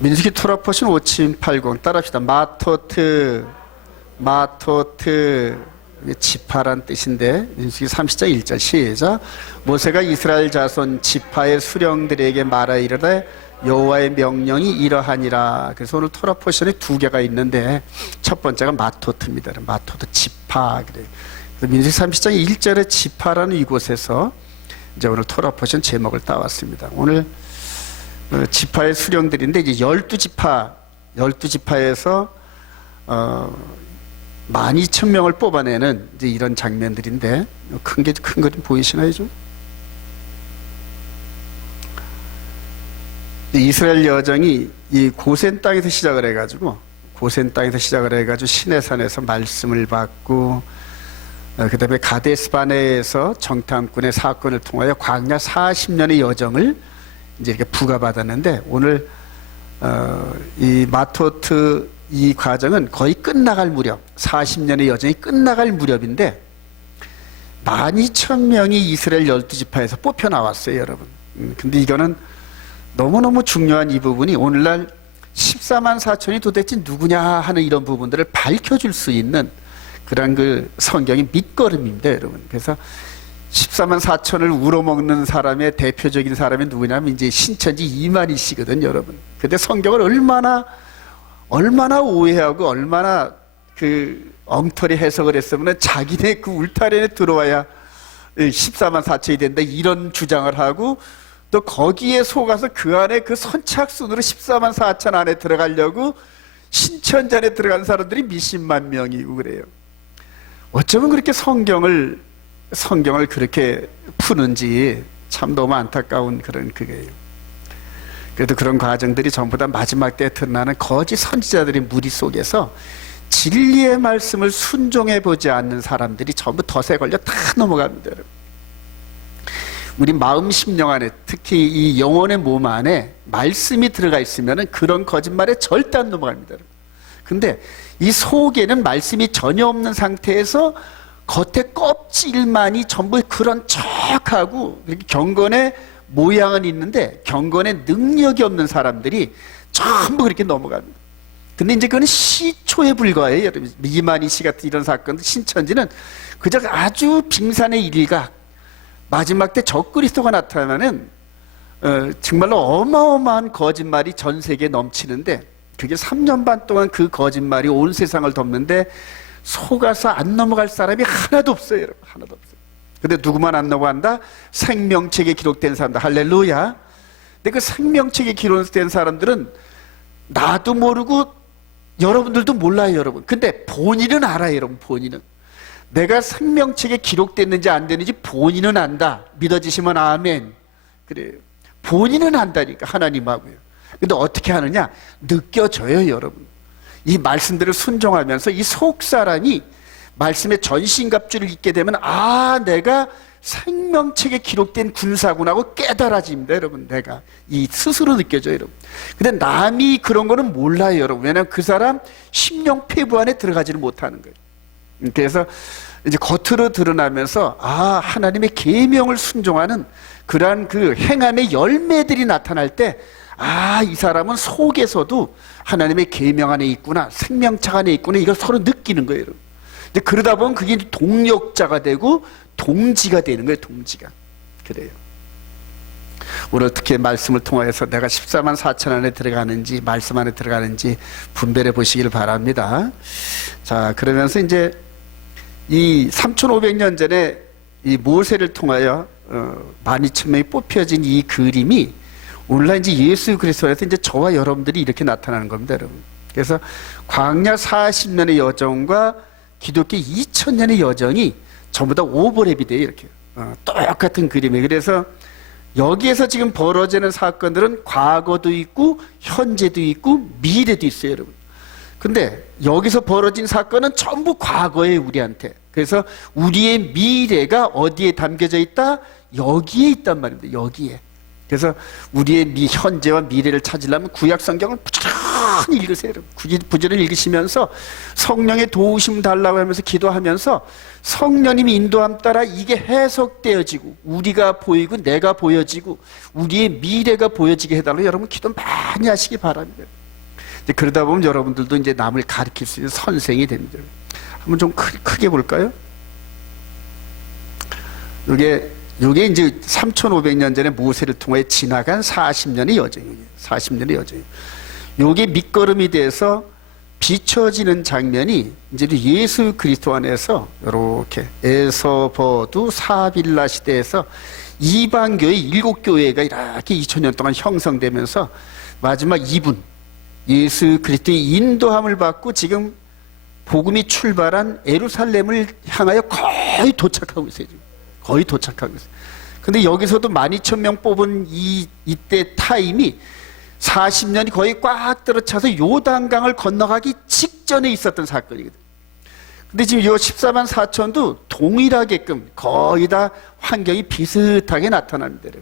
민수기 투라포션 5780 따라합시다. 마토트 지파란 뜻인데 민수기 30장 1절 시작. 모세가 이스라엘 자손 지파의 수령들에게 말하 이르되 여호와의 명령이 이러하니라. 그래서 오늘 토라포션이 두 개가 있는데 첫 번째가 마토트입니다. 마토트 지파. 그래서 민수기 30장 1절의 지파라는 이곳에서 이제 오늘 토라포션 제목을 따왔습니다. 오늘 지파의 수령들인데 이제 12지파에서 12,000명을 뽑아내는 이제 이런 장면들인데 큰 그림 보이시나요 좀? 이스라엘 여정이 이 고센 땅에서 시작을 해가지고 시내산에서 말씀을 받고 그 다음에 가데스바네에서 정탐꾼의 사건을 통하여 광야 40년의 여정을 이제 이렇게 부과받았는데 오늘 이 마토트 이 과정은 거의 끝나갈 무렵 40년의 여정이 끝나갈 무렵인데 12,000명이 이스라엘 12지파에서 뽑혀 나왔어요 여러분. 근데 이거는 너무너무 중요한 이 부분이 오늘날 14만 4천이 도대체 누구냐 하는 이런 부분들을 밝혀줄 수 있는 그런 그 성경의 밑거름입니다 여러분. 그래서 14만 4천을 우러먹는 사람의 대표적인 사람이 누구냐면 이제 신천지 이만희 씨거든 여러분. 근데 성경을 얼마나 오해하고 얼마나 그 엉터리 해석을 했으면 자기네 그 울타리에 들어와야 14만 4천이 된다 이런 주장을 하고 또 거기에 속아서 그 안에 그 선착순으로 14만 4천 안에 들어가려고 신천지 안에 들어간 사람들이 몇십만 명이고 그래요. 어쩌면 그렇게 성경을 그렇게 푸는지 참 너무 안타까운 그런 그게요. 그래도 그런 과정들이 전부 다 마지막 때에 드러나는 거짓 선지자들의 무리 속에서 진리의 말씀을 순종해 보지 않는 사람들이 전부 덫에 걸려 다 넘어갑니다. 우리 마음 심령 안에 특히 이 영혼의 몸 안에 말씀이 들어가 있으면 그런 거짓말에 절대 안 넘어갑니다. 근데 이 속에는 말씀이 전혀 없는 상태에서 겉에 껍질만이 전부 그런 척하고 경건의 모양은 있는데 경건의 능력이 없는 사람들이 전부 그렇게 넘어갑니다. 근데 이제 그건 시초에 불과해요. 여러분 이만희 씨 같은 이런 사건들 신천지는 그저 아주 빙산의 일각 마지막 때 적그리스도가 나타나면 정말로 어마어마한 거짓말이 전 세계에 넘치는데 그게 3년 반 동안 그 거짓말이 온 세상을 덮는데 속아서 안 넘어갈 사람이 하나도 없어요 여러분. 하나도 없어요. 근데 누구만 안 넘어간다? 생명책에 기록된 사람들. 할렐루야. 근데 그 생명책에 기록된 사람들은 나도 모르고 여러분들도 몰라요 여러분. 근데 본인은 알아요 여러분. 본인은 내가 생명책에 기록됐는지 안 됐는지 본인은 안다. 믿어지시면 아멘. 그래요. 본인은 안다니까 하나님하고요. 근데 어떻게 하느냐? 느껴져요 여러분. 이 말씀들을 순종하면서 이 속사람이 말씀의 전신갑주를 입게 되면 아 내가 생명책에 기록된 군사구나 하고 깨달아집니다 여러분. 내가 이 스스로 느껴져요 여러분. 근데 남이 그런 거는 몰라요 여러분. 왜냐하면 그 사람 심령폐부 안에 들어가지를 못하는 거예요. 그래서 이제 겉으로 드러나면서 아 하나님의 계명을 순종하는 그러한 그 행함의 열매들이 나타날 때 아 이 사람은 속에서도 하나님의 계명 안에 있구나 생명책 안에 있구나 이걸 서로 느끼는 거예요 여러분. 근데 그러다 보면 그게 동력자가 되고 동지가 되는 거예요. 동지가. 그래요. 오늘 특히 말씀을 통하여서 내가 14만 4천 안에 들어가는지 말씀 안에 들어가는지 분별해 보시길 바랍니다. 자 그러면서 이제 이 3,500년 전에 이 모세를 통하여 12,000명이 뽑혀진 이 그림이 오늘날 이제 예수 그리스도에서 이제 저와 여러분들이 이렇게 나타나는 겁니다 여러분. 그래서 광야 40년의 여정과 기독교 2000년의 여정이 전부 다 오버랩이 돼요 이렇게. 똑같은 그림이에요. 그래서 여기에서 지금 벌어지는 사건들은 과거도 있고 현재도 있고 미래도 있어요 여러분. 근데 여기서 벌어진 사건은 전부 과거예요 우리한테. 그래서 우리의 미래가 어디에 담겨져 있다? 여기에 있단 말입니다. 여기에. 그래서 우리의 현재와 미래를 찾으려면 구약 성경을 부지런히 읽으세요. 부지런히 읽으시면서 성령의 도우심 달라고 하면서 기도하면서 성령님이 인도함 따라 이게 해석되어지고 우리가 보이고 내가 보여지고 우리의 미래가 보여지게 해달라고 여러분 기도 많이 하시기 바랍니다. 이제 그러다 보면 여러분들도 이제 남을 가르칠 수 있는 선생이 됩니다. 한번 좀 크게 볼까요? 요게 이제 3,500년 전에 모세를 통해 지나간 40년의 여정이에요. 40년의 여정이에요. 요게 밑거름이 돼서 비춰지는 장면이 이제 예수 그리스도 안에서 이렇게 에서버두 사빌라 시대에서 이방교회 7교회가 이렇게 2000년 동안 형성되면서 마지막 이분 예수 그리스도의 인도함을 받고 지금 복음이 출발한 예루살렘을 향하여 거의 도착하고 있어요. 지금. 거의 도착하고 있어요. 근데 여기서도 12,000명 뽑은 이때 타임이 40년이 거의 꽉 들어차서 요단강을 건너가기 직전에 있었던 사건이거든요. 근데 지금 요 14만 4천도 동일하게끔 거의 다 환경이 비슷하게 나타납니다.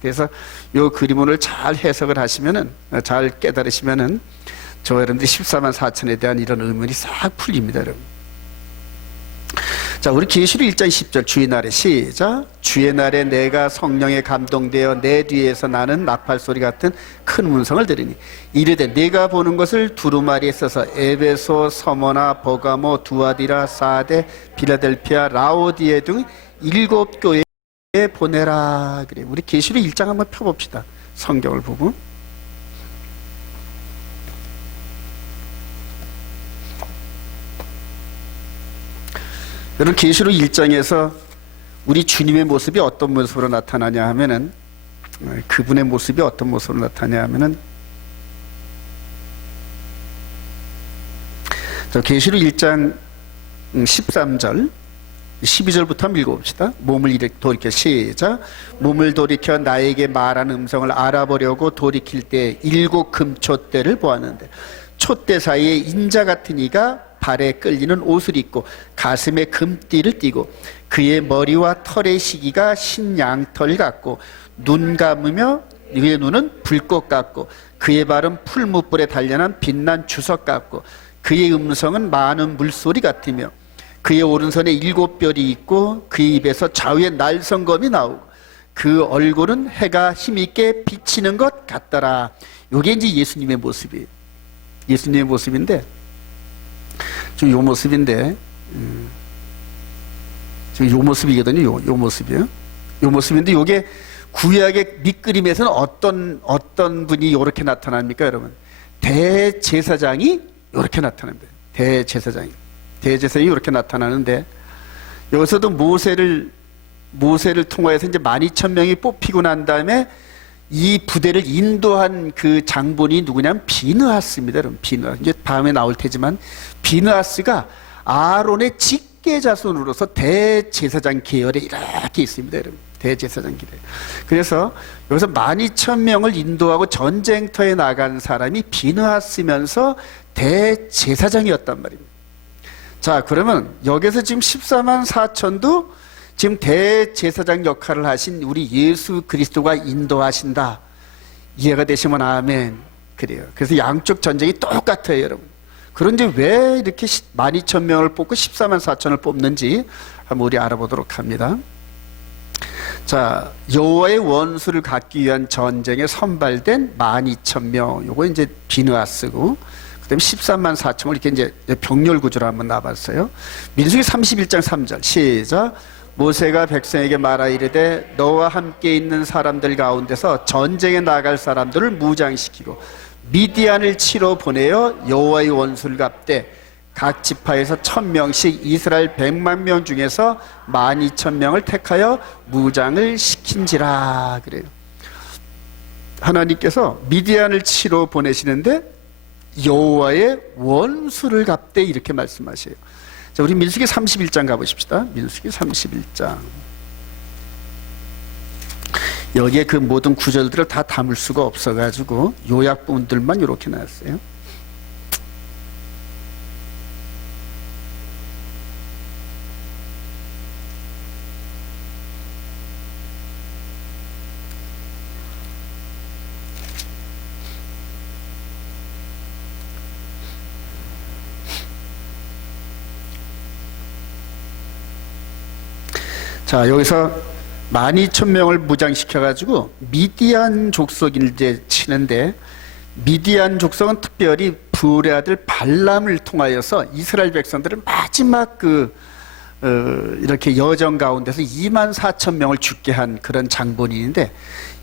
그래서 요 그림을 잘 해석을 하시면은, 잘 깨달으시면은, 여러분들 14만 4천에 대한 이런 의문이 싹 풀립니다, 여러분. 자, 우리 계시록 1장 10절 주의 날에 시작. 주의 날에 내가 성령에 감동되어 내 뒤에서 나는 나팔 소리 같은 큰 음성을 들으니 이르되 내가 보는 것을 두루마리에 써서 에베소, 서머나, 버가모, 두아디라, 사데, 빌라델피아, 라오디에 등 7교회에 보내라. 그래. 우리 계시록 1장 한번 펴봅시다. 성경을 보고. 여러분 계시록 1장에서 우리 주님의 모습이 어떤 모습으로 나타나냐 하면은 그분의 모습이 어떤 모습으로 나타나냐 하면은 계시록 1장 13절 12절부터 한번 읽어봅시다. 몸을 돌이켜 시작. 몸을 돌이켜 나에게 말하는 음성을 알아보려고 돌이킬 때 7 금촛대를 보았는데 촛대 사이에 인자 같은 이가 발에 끌리는 옷을 입고 가슴에 금띠를 띠고 그의 머리와 털의 시기가 신양털 같고 눈 감으며 그의 눈은 불꽃 같고 그의 발은 풀무불에 단련한 빛난 주석 같고 그의 음성은 많은 물소리 같으며 그의 오른손에 7별이 있고 그의 입에서 좌우에 날성검이 나오고 그 얼굴은 해가 힘있게 비치는 것 같더라. 이게 이제 예수님의 모습이에요. 예수님의 모습인데 지금 요 모습인데 지금 요 모습이거든요. 요 모습이요. 요 모습인데 요게 구약의 밑그림에서는 어떤 분이 이렇게 나타납니까, 여러분? 대제사장이 이렇게 나타납니다. 대제사장이 이렇게 나타나는데 여기서도 모세를 통하여서 이제 12,000명이 뽑히고 난 다음에 이 부대를 인도한 그 장본이 누구냐면 비느하스입니다. 여러분, 비느하스. 이제 다음에 나올 테지만 비느하스가 아론의 직계 자손으로서 대제사장 계열에 이렇게 있습니다. 여러분, 대제사장 계열. 그래서 여기서 12,000명을 인도하고 전쟁터에 나간 사람이 비느하스면서 대제사장이었단 말입니다. 자, 그러면 여기서 지금 14만 4천도 지금 대제사장 역할을 하신 우리 예수 그리스도가 인도하신다. 이해가 되시면 아멘. 그래요. 그래서 양쪽 전쟁이 똑같아요, 여러분. 그런데 왜 이렇게 12,000명을 뽑고 14만 4천을 뽑는지 한번 우리 알아보도록 합니다. 자, 여호와의 원수를 갚기 위한 전쟁에 선발된 12,000명. 요거 이제 비느하스고, 그다음에 13만 4천을 이렇게 이제 병렬 구조로 한번 나봤어요. 민수기 31장 3절 시작. 모세가 백성에게 말하 이르되 너와 함께 있는 사람들 가운데서 전쟁에 나갈 사람들을 무장시키고 미디안을 치러 보내어 여호와의 원수를 갚되 각 지파에서 1,000명씩 이스라엘 100만 명 중에서 12,000명을 택하여 무장을 시킨지라. 그래요. 하나님께서 미디안을 치러 보내시는데 여호와의 원수를 갚되 이렇게 말씀하셔요. 자, 우리 민수기 31장 가보십시다. 민수기 31장. 여기에 그 모든 구절들을 다 담을 수가 없어가지고 요약 부분들만 이렇게 나왔어요. 자, 여기서 12,000명을 무장시켜가지고 미디안 족속을 이제 치는데, 미디안 족속은 특별히 부울의 아들 발람을 통하여서 이스라엘 백성들을 마지막 이렇게 여정 가운데서 24,000명을 죽게 한 그런 장본인인데,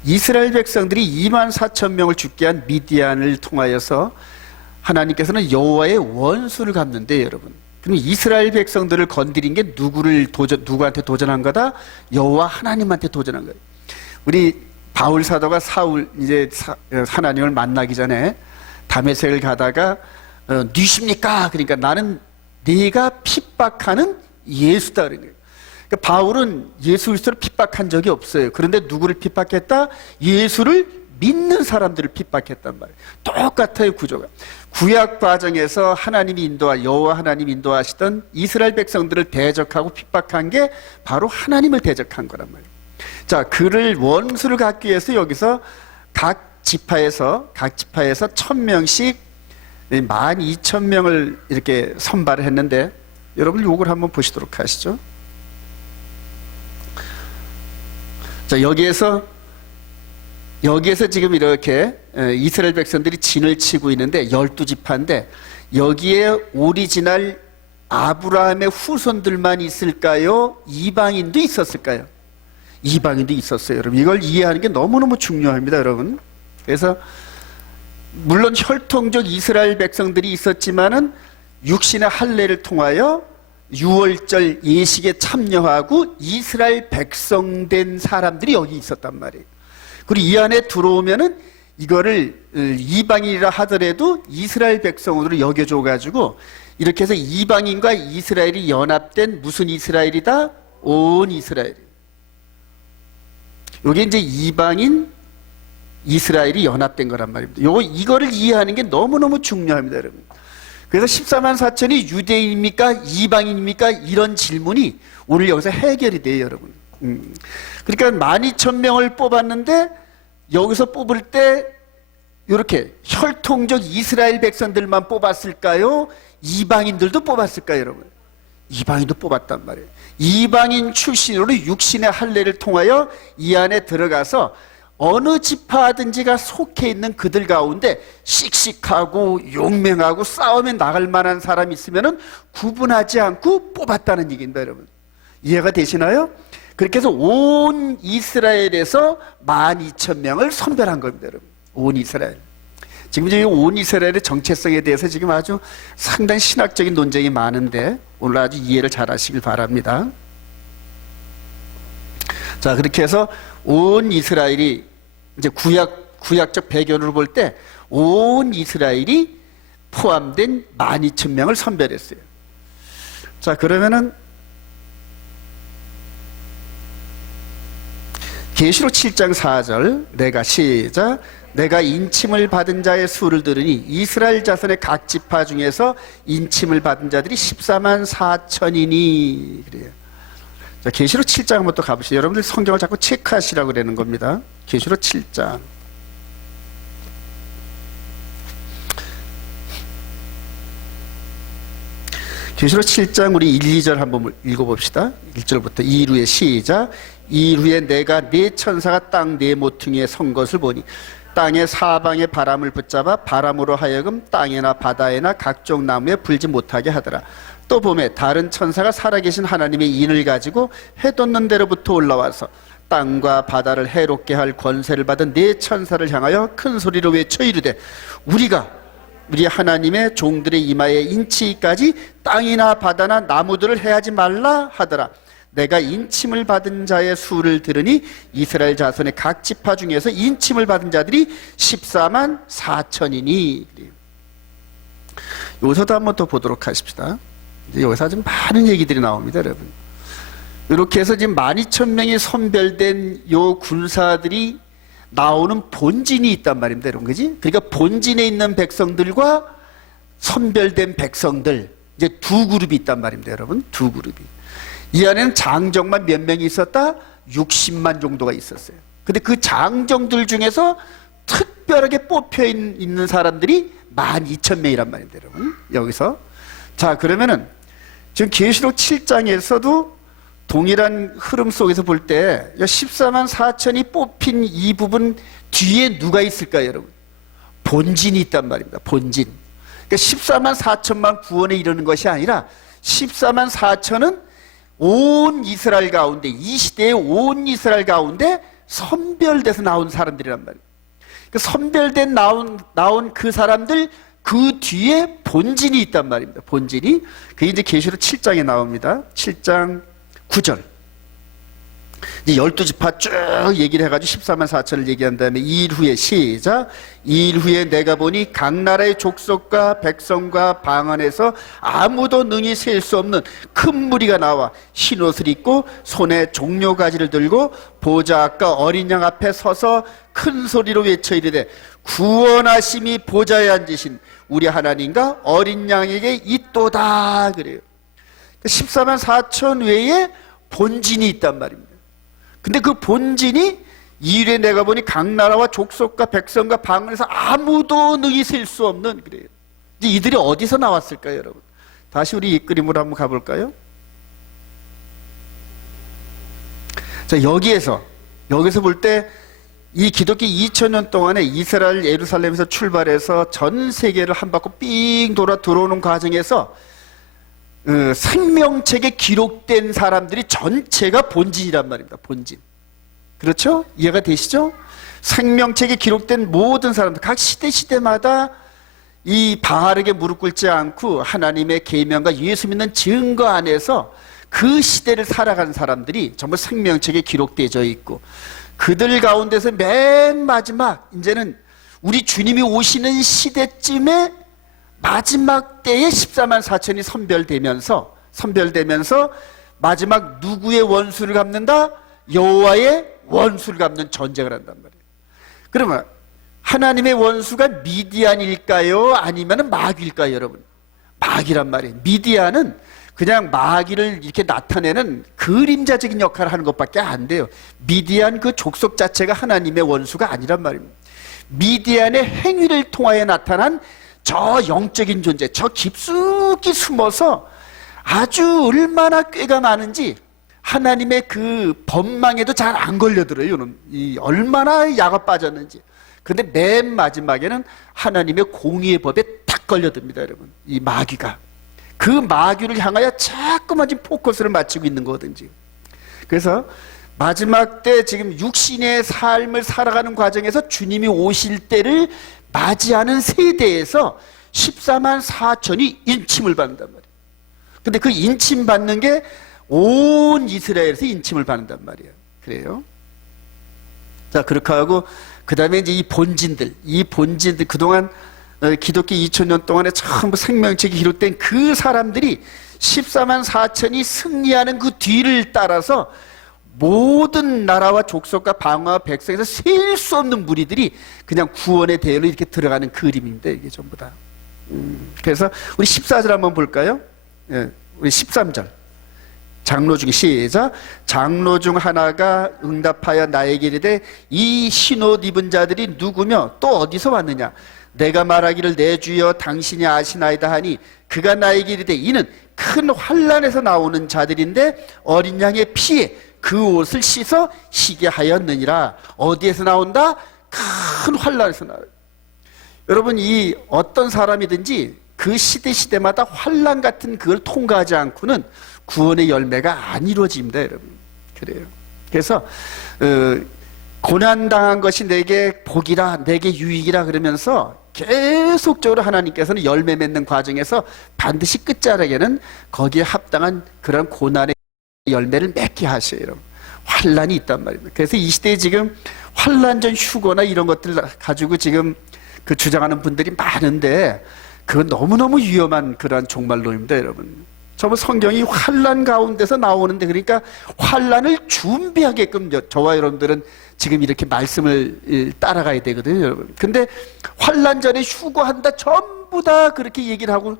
이스라엘 백성들이 24,000명을 죽게 한 미디안을 통하여서 하나님께서는 여호와의 원수를 갚는데, 여러분, 그럼 이스라엘 백성들을 건드린 게 누구한테 도전한 거다? 여호와 하나님한테 도전한 거예요. 우리 바울 사도가 하나님을 만나기 전에 다메섹을 가다가 누십니까? 그러니까 나는 네가 핍박하는 예수다 그런 거예요. 그러니까 바울은 예수 그리스도를 핍박한 적이 없어요. 그런데 누구를 핍박했다? 예수를 믿는 사람들을 핍박했단 말이에요. 똑같아요, 구조가. 구약 과정에서 여호와 하나님이 인도하시던 이스라엘 백성들을 대적하고 핍박한 게 바로 하나님을 대적한 거란 말이에요. 자, 그를 원수를 갚기 위해서 여기서 각 지파에서 1,000명씩 12,000명을 이렇게 선발을 했는데, 여러분 요걸 한번 보시도록 하시죠. 자, 여기에서 지금 이렇게 이스라엘 백성들이 진을 치고 있는데 12지파인데, 여기에 오리지널 아브라함의 후손들만 있을까요? 이방인도 있었을까요? 이방인도 있었어요, 여러분. 이걸 이해하는 게 너무너무 중요합니다, 여러분. 그래서 물론 혈통적 이스라엘 백성들이 있었지만은 육신의 할례를 통하여 유월절 예식에 참여하고 이스라엘 백성된 사람들이 여기 있었단 말이에요. 그리고 이 안에 들어오면은 이거를 이방인이라 하더라도 이스라엘 백성으로 여겨줘 가지고 이렇게 해서 이방인과 이스라엘이 연합된 무슨 이스라엘이다? 온 이스라엘. 요게 이제 이방인 이스라엘이 연합된 거란 말입니다. 이거를 이해하는 게 너무너무 중요합니다, 여러분. 그래서 14만 4천이 유대인입니까? 이방인입니까? 이런 질문이 오늘 여기서 해결이 돼요, 여러분. 그러니까 12,000명을 뽑았는데, 여기서 뽑을 때 이렇게 혈통적 이스라엘 백성들만 뽑았을까요? 이방인들도 뽑았을까요, 여러분? 이방인도 뽑았단 말이에요. 이방인 출신으로 육신의 할례를 통하여 이 안에 들어가서 어느 지파든지가 속해 있는 그들 가운데 씩씩하고 용맹하고 싸움에 나갈 만한 사람이 있으면은 구분하지 않고 뽑았다는 얘기입니다, 여러분. 이해가 되시나요? 그렇게 해서 온 이스라엘에서 12,000명을 선별한 겁니다, 여러분. 온 이스라엘. 지금 이 온 이스라엘의 정체성에 대해서 지금 아주 상당히 신학적인 논쟁이 많은데 오늘 아주 이해를 잘 하시길 바랍니다. 자, 그렇게 해서 온 이스라엘이 이제 구약적 배경으로 볼 때 온 이스라엘이 포함된 12,000명을 선별했어요. 자, 그러면은 계시록 7장 4절 내가 인침을 받은 자의 수를 들으니 이스라엘 자손의 각 지파 중에서 인침을 받은 자들이 14만 4천이니 그래요. 자, 계시록 7장 한번 또 가보시죠. 여러분들 성경을 자꾸 체크하시라고 그러는 겁니다. 계시록 7장. 계시록 7장 우리 1, 2절 한번 읽어봅시다. 1절부터 2루의 시작. 이후에 내가 네 천사가 땅 네 모퉁이에 선 것을 보니 땅의 사방의 바람을 붙잡아 바람으로 하여금 땅에나 바다에나 각종 나무에 불지 못하게 하더라. 또 보매 다른 천사가 살아계신 하나님의 인을 가지고 해 돋는 데로부터 올라와서 땅과 바다를 해롭게 할 권세를 받은 네 천사를 향하여 큰 소리로 외쳐 이르되 우리 하나님의 종들의 이마에 인치기까지 땅이나 바다나 나무들을 해하지 말라 하더라. 내가 인침을 받은 자의 수를 들으니 이스라엘 자손의 각 지파 중에서 인침을 받은 자들이 14만 4천이니. 여기서도 한번 더 보도록 하십시다. 여기서 좀 많은 얘기들이 나옵니다, 여러분. 이렇게 해서 지금 12,000명이 선별된 요 군사들이 나오는 본진이 있단 말입니다, 여러분. 그지? 그러니까 본진에 있는 백성들과 선별된 백성들, 이제 두 그룹이 있단 말입니다, 여러분. 두 그룹이. 이 안에는 장정만 몇 명이 있었다? 60만 정도가 있었어요. 근데 그 장정들 중에서 특별하게 뽑혀 있는 사람들이 12,000명이란 말입니다, 여러분. 여기서. 자, 그러면은 지금 계시록 7장에서도 동일한 흐름 속에서 볼 때 14만 4천이 뽑힌 이 부분 뒤에 누가 있을까요, 여러분? 본진이 있단 말입니다. 본진. 그러니까 14만 4천만 구원에 이르는 것이 아니라 14만 4천은 온 이스라엘 가운데, 이 시대의 온 이스라엘 가운데 선별돼서 나온 사람들이란 말이에요. 그 선별된 나온 그 사람들 그 뒤에 본진이 있단 말입니다. 본진이. 그게 이제 계시록 7장에 나옵니다. 7장 9절. 이제 12지파 쭉 얘기를 해가지고 14만 4천을 얘기한 다음에 2일 후에 시작. 2일 후에 내가 보니 각 나라의 족속과 백성과 방 안에서 아무도 능히 셀 수 없는 큰 무리가 나와 흰 옷을 입고 손에 종려가지를 들고 보좌 앞과 어린 양 앞에 서서 큰 소리로 외쳐 이르되 구원하심이 보좌에 앉으신 우리 하나님과 어린 양에게 있도다. 그래요. 14만 4천 외에 본진이 있단 말입니다. 근데 그 본진이 이일에 내가 보니 각 나라와 족속과 백성과 방언에서 아무도 능히 셀 수 없는, 그래요. 이제 이들이 어디서 나왔을까요, 여러분? 다시 우리 이 그림으로 한번 가볼까요? 자, 여기서 볼 때 이 기독교 2000년 동안에 이스라엘 예루살렘에서 출발해서 전 세계를 한 바퀴 삥 돌아 들어오는 과정에서 생명책에 기록된 사람들이 전체가 본진이란 말입니다. 본진. 그렇죠? 이해가 되시죠? 생명책에 기록된 모든 사람들, 각 시대마다 이 바알에게 무릎 꿇지 않고 하나님의 계명과 예수 믿는 증거 안에서 그 시대를 살아간 사람들이 전부 생명책에 기록되어 있고, 그들 가운데서 맨 마지막 이제는 우리 주님이 오시는 시대쯤에 마지막 때에 14만 4천이 선별되면서 마지막 누구의 원수를 갚는다? 여호와의 원수를 갚는 전쟁을 한단 말이에요. 그러면 하나님의 원수가 미디안일까요? 아니면 마귀일까요, 여러분? 마귀란 말이에요. 미디안은 그냥 마귀를 이렇게 나타내는 그림자적인 역할을 하는 것밖에 안 돼요. 미디안 그 족속 자체가 하나님의 원수가 아니란 말입니다. 미디안의 행위를 통하여 나타난 저 영적인 존재, 저 깊숙이 숨어서 아주 얼마나 꾀가 많은지 하나님의 그 법망에도 잘 안 걸려들어요. 얼마나 야가 빠졌는지. 근데 맨 마지막에는 하나님의 공의의 법에 딱 걸려듭니다, 여러분. 이 마귀가. 그 마귀를 향하여 자꾸만 지금 포커스를 맞추고 있는 거든지. 그래서 마지막 때 지금 육신의 삶을 살아가는 과정에서 주님이 오실 때를 맞이하는 세대에서 14만 4천이 인침을 받는단 말이에요. 근데 그 인침 받는 게 온 이스라엘에서 인침을 받는단 말이에요. 그래요. 자, 그렇게 하고 그 다음에 이제 이 본진들 그동안 기독교 2000년 동안에 전부 생명책이 기록된 그 사람들이 14만 4천이 승리하는 그 뒤를 따라서 모든 나라와 족속과 방어와 백성에서 셀 수 없는 무리들이 그냥 구원의 대열로 이렇게 들어가는 그림입니다. 이게 전부 다. 그래서 우리 14절 한번 볼까요? 예, 우리 13절. 장로 중에 시작. 장로 중 하나가 응답하여 나에게 이르되 이 흰옷 입은 자들이 누구며 또 어디서 왔느냐? 내가 말하기를 내 주여 당신이 아시나이다 하니 그가 나에게 이르되 이는 큰 환난에서 나오는 자들인데 어린 양의 피에 그 옷을 씻어 희게 하였느니라. 어디에서 나온다? 큰 환난에서 나와요. 여러분, 이 어떤 사람이든지 그 시대마다 환난 같은 그걸 통과하지 않고는 구원의 열매가 안 이루어집니다, 여러분. 그래요. 그래서 고난당한 것이 내게 복이라, 내게 유익이라 그러면서 계속적으로 하나님께서는 열매 맺는 과정에서 반드시 끝자락에는 거기에 합당한 그런 고난의 열매를 맺게 하셔요, 여러분. 환란이 있단 말입니다. 그래서 이 시대에 지금 환란전 휴거나 이런 것들 가지고 지금 그 주장하는 분들이 많은데 그건 너무너무 위험한 그러한 종말론입니다, 여러분. 전부 성경이 환란 가운데서 나오는데, 그러니까 환란을 준비하게끔 저와 여러분들은 지금 이렇게 말씀을 따라가야 되거든요, 여러분. 근데 환란 전에 휴거한다 전부 다 그렇게 얘기를 하고,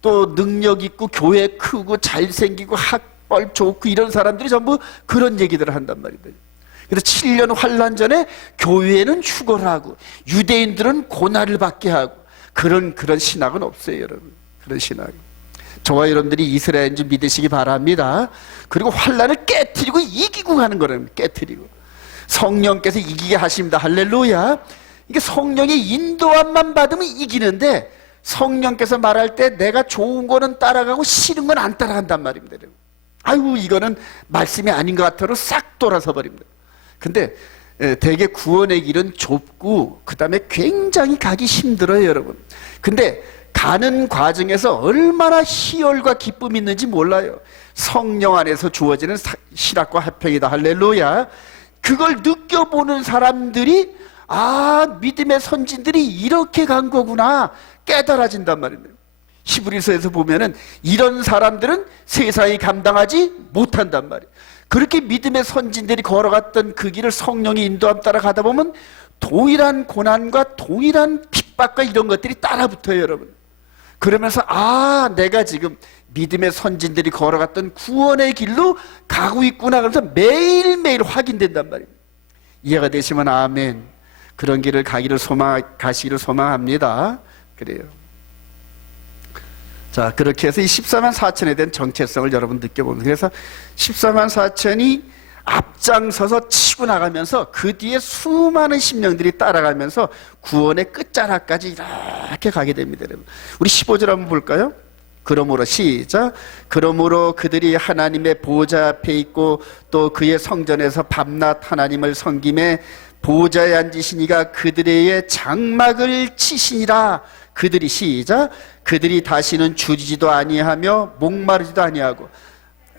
또 능력 있고 교회 크고 잘생기고 학벌 좋고 이런 사람들이 전부 그런 얘기들을 한단 말입니다. 그래서 7년 환란 전에 교회는 휴거를 하고 유대인들은 고난을 받게 하고 그런 신학은 없어요, 여러분. 그런 신학. 저와 여러분들이 이스라엘인 줄 믿으시기 바랍니다. 그리고 환난을 깨트리고 이기고 가는 거라는, 깨트리고 성령께서 이기게 하십니다. 할렐루야. 이게 성령의 인도함만 받으면 이기는데, 성령께서 말할 때 내가 좋은 거는 따라가고 싫은 건 안 따라간단 말입니다. 아이고 이거는 말씀이 아닌 것 같아로 싹 돌아서 버립니다. 근데 대개 구원의 길은 좁고 그 다음에 굉장히 가기 힘들어요, 여러분. 근데 가는 과정에서 얼마나 희열과 기쁨이 있는지 몰라요. 성령 안에서 주어지는 희락과 화평이다. 할렐루야. 그걸 느껴보는 사람들이, 아, 믿음의 선진들이 이렇게 간 거구나 깨달아진단 말입니다. 히브리서에서 보면은 이런 사람들은 세상이 감당하지 못한단 말이에요. 그렇게 믿음의 선진들이 걸어갔던 그 길을 성령의 인도함 따라 가다 보면 동일한 고난과 동일한 핍박과 이런 것들이 따라붙어요, 여러분. 그러면서 아, 내가 지금 믿음의 선진들이 걸어갔던 구원의 길로 가고 있구나. 그래서 매일매일 확인된단 말이에요. 이해가 되시면 아멘. 그런 길을 가시기를 소망합니다. 그래요. 자, 그렇게 해서 이 14만 4천에 대한 정체성을 여러분 느껴봅니다. 그래서 14만 4천이 앞장서서 치고 나가면서 그 뒤에 수많은 심령들이 따라가면서 구원의 끝자락까지 이렇게 가게 됩니다. 여러분. 우리 15절 한번 볼까요? 그러므로 시작. 그러므로 그들이 하나님의 보좌 앞에 있고 또 그의 성전에서 밤낮 하나님을 섬김에 보좌에 앉으신 이가 그들의 장막을 치시니라. 그들이 시작. 그들이 다시는 줄이지도 아니하며 목마르지도 아니하고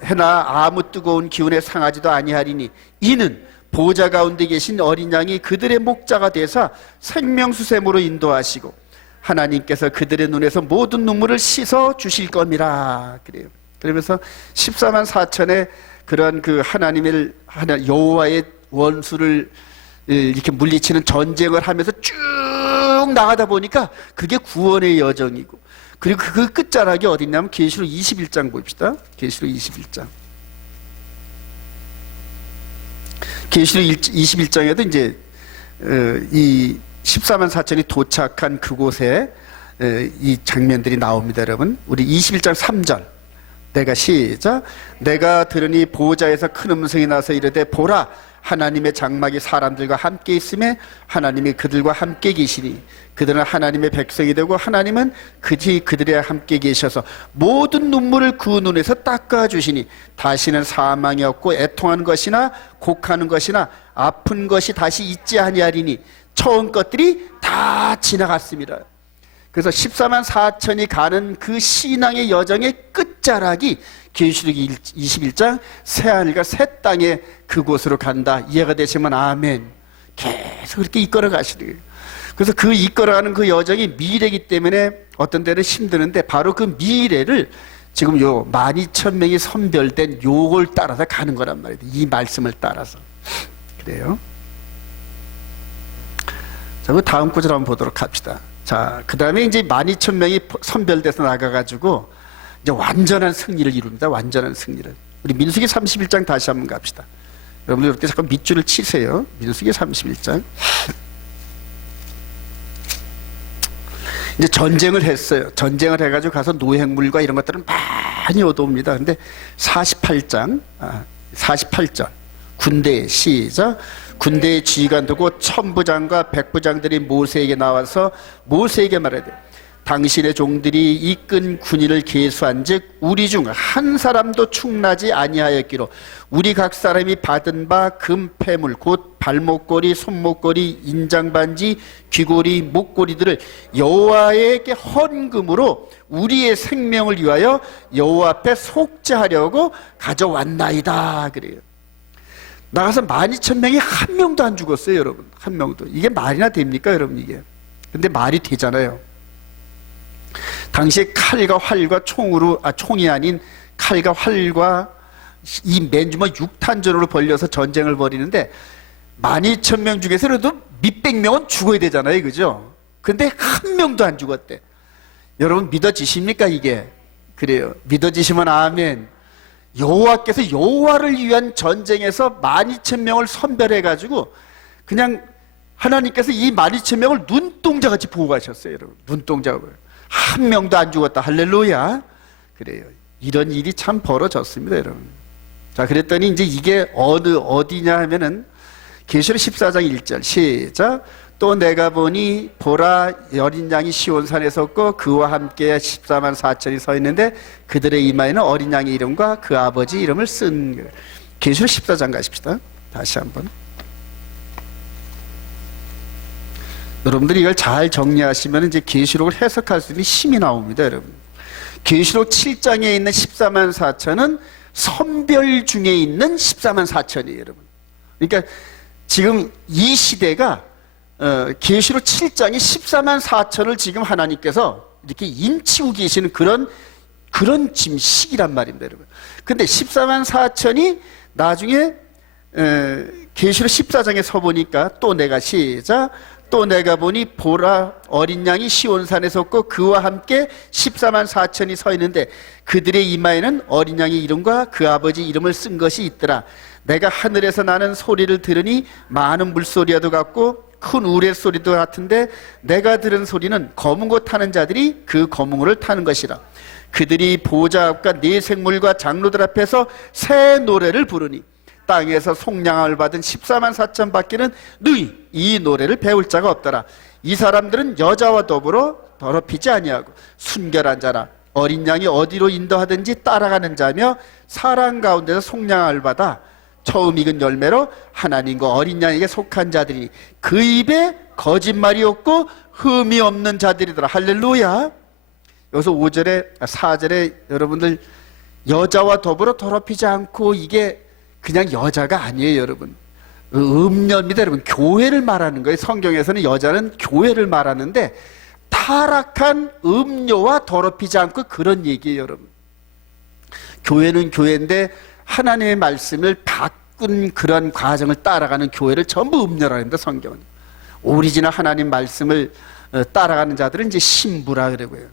해나 아무 뜨거운 기운에 상하지도 아니하리니 이는 보좌 가운데 계신 어린 양이 그들의 목자가 되사 생명수샘으로 인도하시고 하나님께서 그들의 눈에서 모든 눈물을 씻어 주실 겁니다. 그래요. 그러면서 14만 4천의 그런 그 하나님의 여호와의 원수를 이렇게 물리치는 전쟁을 하면서 쭉 나가다 보니까 그게 구원의 여정이고, 그리고 그 끝자락이 어딨냐면 계시록 21장 봅시다. 계시록 21장. 계시록 21장에도 이제 이 14만 4천이 도착한 그곳에 이 장면들이 나옵니다, 여러분. 우리 21장 3절. 내가 시작. 내가 들으니 보좌에서 큰 음성이 나서 이르되 보라, 하나님의 장막이 사람들과 함께 있음에 하나님이 그들과 함께 계시니 그들은 하나님의 백성이 되고 하나님은 그들과 함께 계셔서 모든 눈물을 그 눈에서 닦아주시니 다시는 사망이 없고 애통하는 것이나 곡하는 것이나 아픈 것이 다시 있지 아니하리니 처음 것들이 다 지나갔습니다. 그래서 14만 4천이 가는 그 신앙의 여정의 끝자락이 계시록 21장 새하늘과 새 땅의 그곳으로 간다. 이해가 되시면 아멘. 계속 그렇게 이끌어 가시는 거예요. 그래서 그 이끌어가는 그 여정이 미래이기 때문에 어떤 때는 힘드는데 바로 그 미래를 지금 요 12,000명이 선별된 요걸 따라서 가는 거란 말이에요. 이 말씀을 따라서. 그래요. 자, 그 다음 구절 한번 보도록 합시다. 자, 그 다음에 이제 12,000명이 선별돼서 나가가지고 이제 완전한 승리를 이룹니다. 완전한 승리를. 우리 민수기 31장 다시 한번 갑시다. 여러분들 이렇게 잠깐 밑줄을 치세요. 민수기 31장. 이제 전쟁을 했어요. 전쟁을 해가지고 가서 노획물과 이런 것들은 많이 얻어옵니다. 근데 48절. 군대 시작. 군대의 지휘관 두고 천부장과 백부장들이 모세에게 나와서 모세에게 말하되 당신의 종들이 이끈 군인을 계수한즉 우리 중 한 사람도 충나지 아니하였기로 우리 각 사람이 받은 바 금패물 곧 발목걸이, 손목걸이, 인장반지, 귀걸이, 목걸이들을 여호와에게 헌금으로 우리의 생명을 위하여 여호와 앞에 속죄하려고 가져왔나이다. 그래요. 나가서 12,000명이 한 명도 안 죽었어요, 여러분. 한 명도. 이게 말이나 됩니까, 여러분, 이게? 근데 말이 되잖아요. 당시에 칼과 활과 총이 아닌 칼과 활과 이 맨주먹 6탄전으로 벌려서 전쟁을 벌이는데 12,000명 중에서라도 몇백 명은 죽어야 되잖아요, 그죠? 근데 한 명도 안 죽었대. 여러분 믿어지십니까, 이게? 그래요. 믿어지시면 아멘. 여호와께서 여호와를 위한 전쟁에서 12,000명을 선별해가지고 그냥 하나님께서 이 12,000명을 눈동자같이 보고 가셨어요, 여러분. 눈동자로. 한 명도 안 죽었다. 할렐루야. 그래요. 이런 일이 참 벌어졌습니다, 여러분. 자, 그랬더니 이제 이게 어디냐 하면은 계시록 14장 1절 시작. 또 내가 보니 보라 어린 양이 시온산에 섰고 그와 함께 14만 4천이 서 있는데 그들의 이마에는 어린 양의 이름과 그 아버지 이름을 쓴. 계시록 14장 가십시다. 다시 한번. 여러분들이 이걸 잘 정리하시면 이제 계시록을 해석할 수 있는 힘이 나옵니다, 여러분. 계시록 7장에 있는 14만 4천은 선별 중에 있는 14만 4천이에요, 여러분. 그러니까 지금 이 시대가 계시록 7장이 14만 4천을 지금 하나님께서 이렇게 인치고 계시는 그런 지금 시기란 말입니다, 여러분. 근데 14만 4천이 나중에 계시록 14장에 서 보니까 또 내가 시작. 또 내가 보니 보라 어린 양이 시온산에 섰고 그와 함께 14만 4천이 서 있는데 그들의 이마에는 어린 양의 이름과 그 아버지 이름을 쓴 것이 있더라. 내가 하늘에서 나는 소리를 들으니 많은 물소리와도 같고 큰 우레소리도 같은데 내가 들은 소리는 검은 고 타는 자들이 그 검은 고를 타는 것이라. 그들이 보좌 앞과 네 생물과 장로들 앞에서 새 노래를 부르니 땅에서 속량함을 받은 14만 4천 밖에는 너희 이 노래를 배울 자가 없더라. 이 사람들은 여자와 더불어 더럽히지 아니하고 순결한 자라. 어린 양이 어디로 인도하든지 따라가는 자며 사람 가운데서 속량함을 받아 처음 익은 열매로 하나님과 어린 양에게 속한 자들이 그 입에 거짓말이 없고 흠이 없는 자들이더라. 할렐루야. 여기서 4절에 여러분들 여자와 더불어 더럽히지 않고 이게 그냥 여자가 아니에요, 여러분. 음녀입니다, 여러분. 교회를 말하는 거예요. 성경에서는 여자는 교회를 말하는데 타락한 음녀와 더럽히지 않고 그런 얘기예요, 여러분. 교회는 교회인데 하나님의 말씀을 바꾼 그런 과정을 따라가는 교회를 전부 음녀라 합니다, 성경은. 오리지널 하나님 말씀을 따라가는 자들은 이제 신부라 그러고요.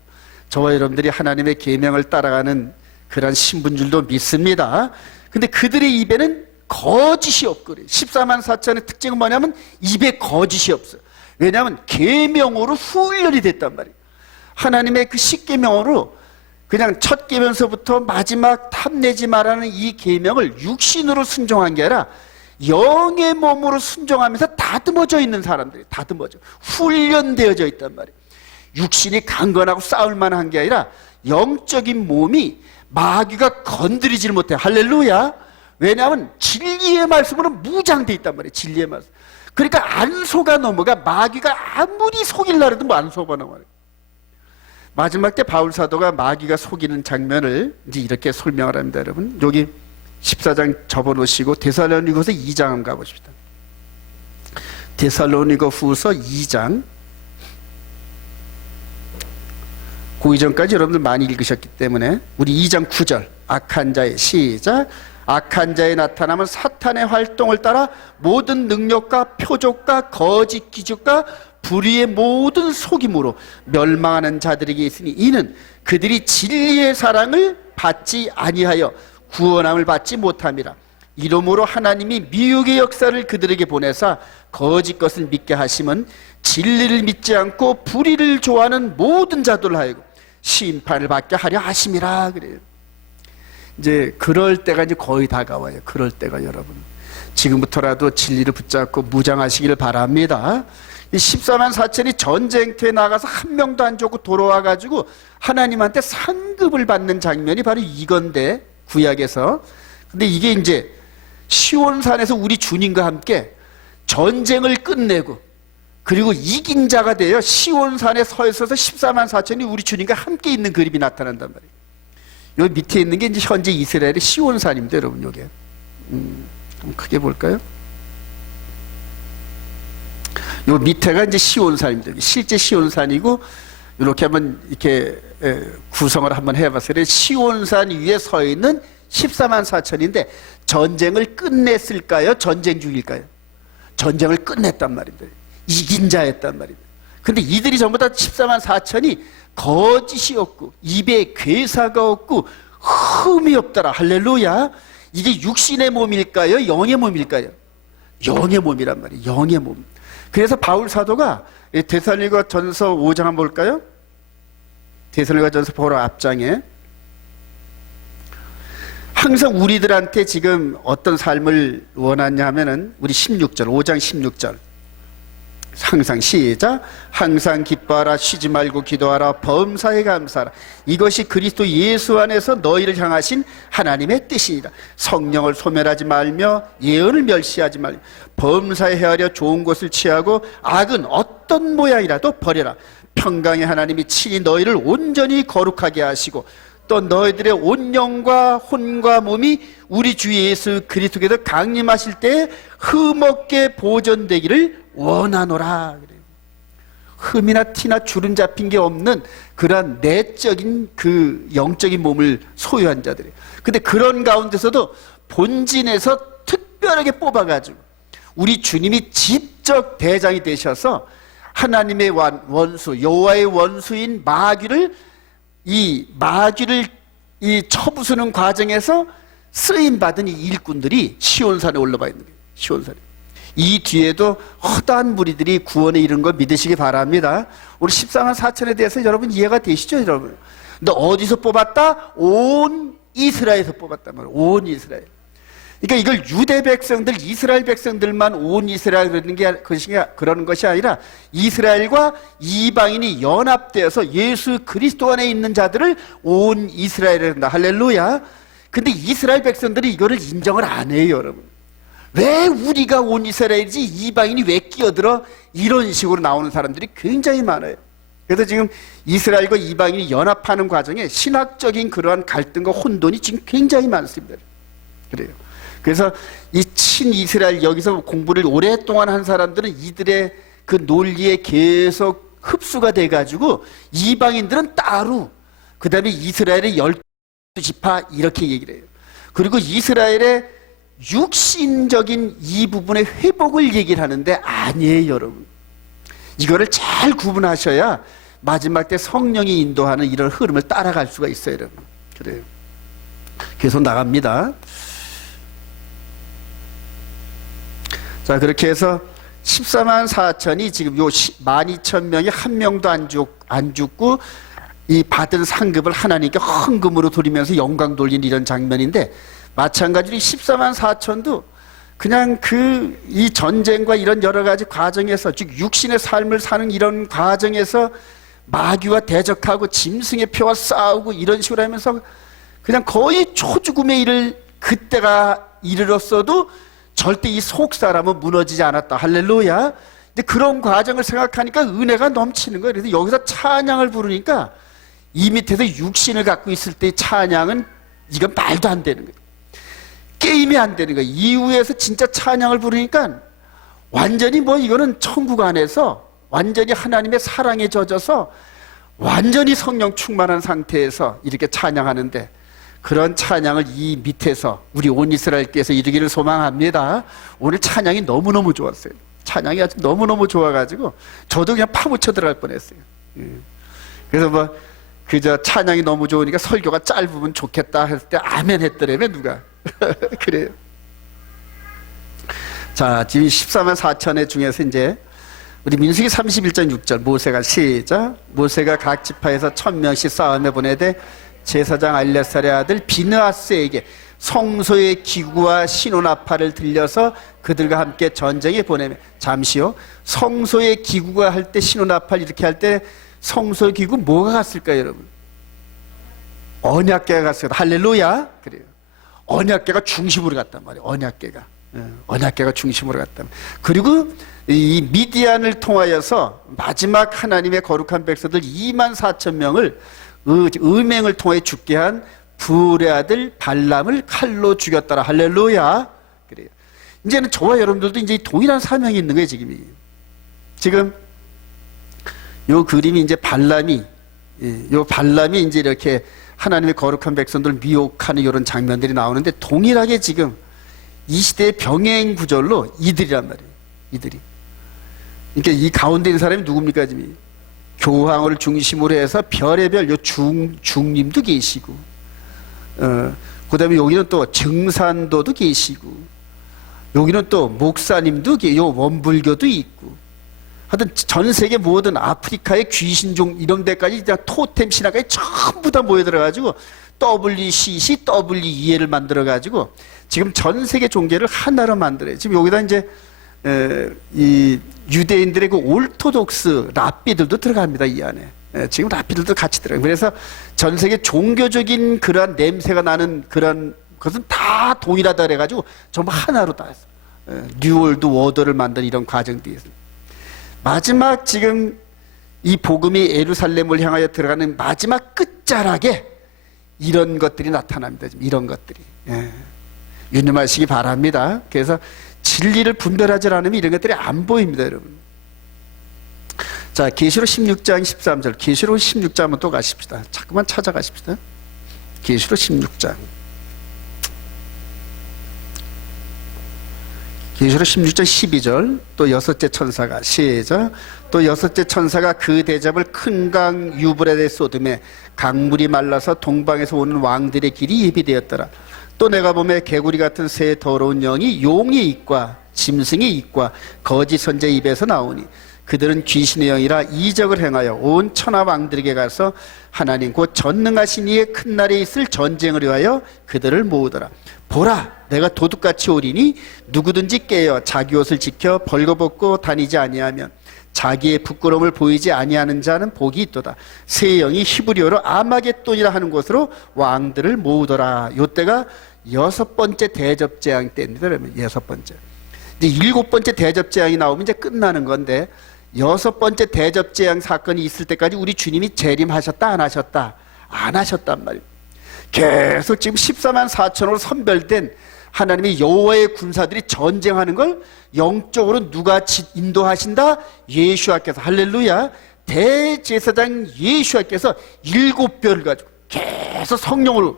저와 여러분들이 하나님의 계명을 따라가는 그런 신부인 줄도 믿습니다. 근데 그들의 입에는 거짓이 없고 그래요. 14만 4천의 특징은 뭐냐면 입에 거짓이 없어요. 왜냐하면 계명으로 훈련이 됐단 말이에요. 하나님의 그 십계명으로 그냥 첫 계명서부터 마지막 탐내지 말라는 이 계명을 육신으로 순종한 게 아니라 영의 몸으로 순종하면서 다듬어져 있는 사람들이 다듬어져 훈련되어져 있단 말이에요. 육신이 강건하고 싸울 만한 게 아니라 영적인 몸이 마귀가 건드리지를 못해요. 할렐루야. 왜냐하면 진리의 말씀으로 무장되어 있단 말이에요. 진리의 말씀. 그러니까 안 속아 넘어가. 마귀가 아무리 속일라 해도 뭐 안 속아 넘어가요. 마지막 때 바울 사도가 마귀가 속이는 장면을 이제 이렇게 설명을 합니다, 여러분. 여기 14장 접어놓으시고 데살로니가후서 2장 한번 가보십시다. 데살로니가후서 2장. 그 이전까지 여러분들 많이 읽으셨기 때문에 우리 2장 9절 악한 자의 시작. 악한 자의 나타남은 사탄의 활동을 따라 모든 능력과 표적과 거짓 기적과 불의의 모든 속임으로 멸망하는 자들에게 있으니 이는 그들이 진리의 사랑을 받지 아니하여 구원함을 받지 못함이라. 이러므로 하나님이 미혹의 역사를 그들에게 보내사 거짓 것을 믿게 하심은 진리를 믿지 않고 불의를 좋아하는 모든 자들을 하여금 심판을 받게 하려 하심이라 그래요. 이제 그럴 때가 이제 거의 다가와요. 그럴 때가 여러분. 지금부터라도 진리를 붙잡고 무장하시기를 바랍니다. 이 14만 4천이 전쟁터에 나가서 한 명도 안 죽고 돌아와가지고 하나님한테 상급을 받는 장면이 바로 이건데, 구약에서. 근데 이게 이제 시온산에서 우리 주님과 함께 전쟁을 끝내고 그리고 이긴 자가 되어 시온산에 서 있어서 14만 4천이 우리 주님과 함께 있는 그림이 나타난단 말이에요. 여기 밑에 있는 게 이제 현재 이스라엘의 시온산입니다, 여러분. 요게 좀 크게 볼까요? 요 밑에가 이제 시온산입니다. 실제 시온산이고, 이렇게 한번 이렇게 구성을 한번 해봤어요. 시온산 위에 서 있는 14만 4천인데 전쟁을 끝냈을까요? 전쟁 중일까요? 전쟁을 끝냈단 말입니다. 이긴 자였단 말입니다. 근데 이들이 전부 다 14만 4천이 거짓이 없고 입에 괴사가 없고 흠이 없더라. 할렐루야. 이게 육신의 몸일까요? 영의 몸일까요? 영의 몸이란 말이에요. 영의 몸. 그래서 바울 사도가 데살로니가 전서 5장 한번 볼까요? 데살로니가 전서 바로 앞장에 항상 우리들한테 지금 어떤 삶을 원하냐 하면은 우리 16절, 5장 16절. 항상 시작. 항상 기뻐하라, 쉬지 말고 기도하라, 범사에 감사하라. 이것이 그리스도 예수 안에서 너희를 향하신 하나님의 뜻이니라. 성령을 소멸하지 말며 예언을 멸시하지 말며 범사에 헤아려 좋은 것을 취하고 악은 어떤 모양이라도 버려라. 평강의 하나님이 친히 너희를 온전히 거룩하게 하시고 또 너희들의 온 영과 혼과 몸이 우리 주 예수 그리스도께서 강림하실 때에 흠없게 보존되기를 원하노라. 흠이나 티나 주름 잡힌 게 없는 그러한 내적인 그 영적인 몸을 소유한 자들이에요. 근데 그런 가운데서도 본진에서 특별하게 뽑아가지고 우리 주님이 직접 대장이 되셔서 하나님의 원수, 여호와의 원수인 마귀를 쳐부수는 과정에서 쓰임받은 이 일꾼들이 시온산에 올라와 있는 거예요. 시온산에. 이 뒤에도 허다한 무리들이 구원에 이른 걸 믿으시기 바랍니다. 우리 14만 4천에 대해서 여러분 이해가 되시죠, 여러분? 근데 어디서 뽑았다? 온 이스라엘에서 뽑았단 말이에요. 온 이스라엘. 그러니까 이걸 유대 백성들, 이스라엘 백성들만 온 이스라엘 그러는 것이 아니라 이스라엘과 이방인이 연합되어서 예수 그리스도 안에 있는 자들을 온 이스라엘에 한다. 할렐루야. 근데 이스라엘 백성들이 이거를 인정을 안 해요, 여러분. 왜 우리가 온 이스라엘이지 이방인이 왜 끼어들어? 이런 식으로 나오는 사람들이 굉장히 많아요. 그래서 지금 이스라엘과 이방인이 연합하는 과정에 신학적인 그러한 갈등과 혼돈이 지금 굉장히 많습니다. 그래요. 그래서 이 친이스라엘 여기서 공부를 오랫동안 한 사람들은 이들의 그 논리에 계속 흡수가 돼가지고 이방인들은 따로, 그 다음에 이스라엘의 12지파 이렇게 얘기를 해요. 그리고 이스라엘의 육신적인 이 부분의 회복을 얘기를 하는데 아니에요, 여러분. 이거를 잘 구분하셔야 마지막 때 성령이 인도하는 이런 흐름을 따라갈 수가 있어요, 여러분. 그래요. 계속 나갑니다. 자, 그렇게 해서 14만 4천이 지금 요 12,000명이 한 명도 안 죽고 이 받은 상급을 하나님께 헌금으로 돌리면서 영광 돌린 이런 장면인데, 마찬가지로 14만 4천도 그냥 이 전쟁과 이런 여러 가지 과정에서, 즉 육신의 삶을 사는 이런 과정에서 마귀와 대적하고 짐승의 표와 싸우고 이런 식으로 하면서 그냥 거의 초죽음에 그때가 이르렀어도 절대 이 속 사람은 무너지지 않았다. 할렐루야. 근데 그런 과정을 생각하니까 은혜가 넘치는 거예요. 그래서 여기서 찬양을 부르니까 이 밑에서 육신을 갖고 있을 때 찬양은 이건 말도 안 되는 거예요. 게임이 안 되는 거예요. 이후에서 진짜 찬양을 부르니까 완전히 이거는 천국 안에서 완전히 하나님의 사랑에 젖어서 완전히 성령 충만한 상태에서 이렇게 찬양하는데, 그런 찬양을 이 밑에서 우리 온 이스라엘께서 이루기를 소망합니다. 오늘 찬양이 너무너무 좋았어요. 찬양이 아주 너무너무 좋아가지고 저도 그냥 파묻혀 들어갈 뻔했어요. 그래서 그저 찬양이 너무 좋으니까 설교가 짧으면 좋겠다 했을 때 아멘 했더라며, 누가. 그래요. 자, 지금 14만 4천의 중에서 이제 우리 민수기 31장 6절 모세가 시작. 모세가 각 지파에서 1,000명씩 싸움에 보내되 제사장 알레살의 아들 비느하스에게 성소의 기구와 신혼아파를 들려서 그들과 함께 전쟁에 보내며. 잠시요, 성소의 기구가 할 때 신혼아파를 이렇게 할 때 성소의 기구 뭐가 갔을까요, 여러분? 언약궤가 갔어요. 할렐루야. 그래요. 언약궤가 중심으로 갔단 말이에요. 언약궤가 중심으로 갔단 말이에요. 그리고 이 미디안을 통하여서 마지막 하나님의 거룩한 백성들 24,000명을 음행을 통해 죽게 한 부울의 아들 발람을 칼로 죽였더라. 할렐루야. 그래요. 이제는 저와 여러분들도 이제 동일한 사명이 있는 거예요, 지금 요 그림이 이제 발람이 이제 이렇게 하나님의 거룩한 백성들을 미혹하는 이런 장면들이 나오는데, 동일하게 지금 이 시대의 병행 구절로 이들이란 말이에요. 이들이. 그러니까 이 가운데 있는 사람이 누굽니까, 지금? 교황을 중심으로 해서 별의별 중림도 계시고, 그 다음에 여기는 또 증산도도 계시고, 여기는 또 목사님도 원불교도 있고, 하여튼 전 세계 모든 아프리카의 귀신종 이런 데까지 그냥 토템 신화까지 전부 다 모여들어가지고 WCC, WEA를 만들어가지고 지금 전 세계 종교를 하나로 만들어요. 지금 여기다 이제 이 유대인들의 그 올토독스 랍비들도 들어갑니다, 이 안에. 지금 랍비들도 같이 들어가요. 그래서 전 세계 종교적인 그러한 냄새가 나는 그런 것은 다 동일하다 그래가지고 전부 하나로 다 했어요. 뉴월드 워더를 만든 이런 과정들이 있어요. 마지막 지금 이 복음이 예루살렘을 향하여 들어가는 마지막 끝자락에 이런 것들이 나타납니다. 지금 이런 것들이. 유념하시기 바랍니다. 그래서 진리를 분별하지 않으면 이런 것들이 안 보입니다, 여러분. 자, 계시록 16장 13절. 계시록 16장 한번 또 가십시다. 자꾸만 찾아가십시다. 계시록 16장. 계시록 16장 12절. 또 여섯째 천사가 시작. 또 여섯째 천사가 그 대접을 큰 강 유브라데 쏟음에 강물이 말라서 동방에서 오는 왕들의 길이 예비되었더라. 또 내가 보매 개구리 같은 새 더러운 영이 용의 입과 짐승의 입과 거짓 선지자의 입에서 나오니 그들은 귀신의 영이라 이적을 행하여 온 천하 왕들에게 가서 하나님 곧 전능하신 이의 큰 날에 있을 전쟁을 위하여 그들을 모으더라. 보라, 내가 도둑같이 오리니 누구든지 깨어 자기 옷을 지켜 벌거벗고 다니지 아니하면 자기의 부끄러움을 보이지 아니하는 자는 복이 있도다. 새 영이 히브리어로 아마겟돈이라 하는 곳으로 왕들을 모으더라. 요때가 여섯 번째 대접재앙 때입니다. 그러면 여섯 번째. 이제 일곱 번째 대접재앙이 나오면 이제 끝나는 건데 여섯 번째 대접재앙 사건이 있을 때까지 우리 주님이 재림하셨다 안 하셨다? 안 하셨단 말이에요. 계속 지금 14만 4천으로 선별된 하나님의 여호와의 군사들이 전쟁하는 걸 영적으로 누가 인도하신다? 예수와께서. 할렐루야. 대제사장 예수와께서 7별을 가지고 계속 성령으로,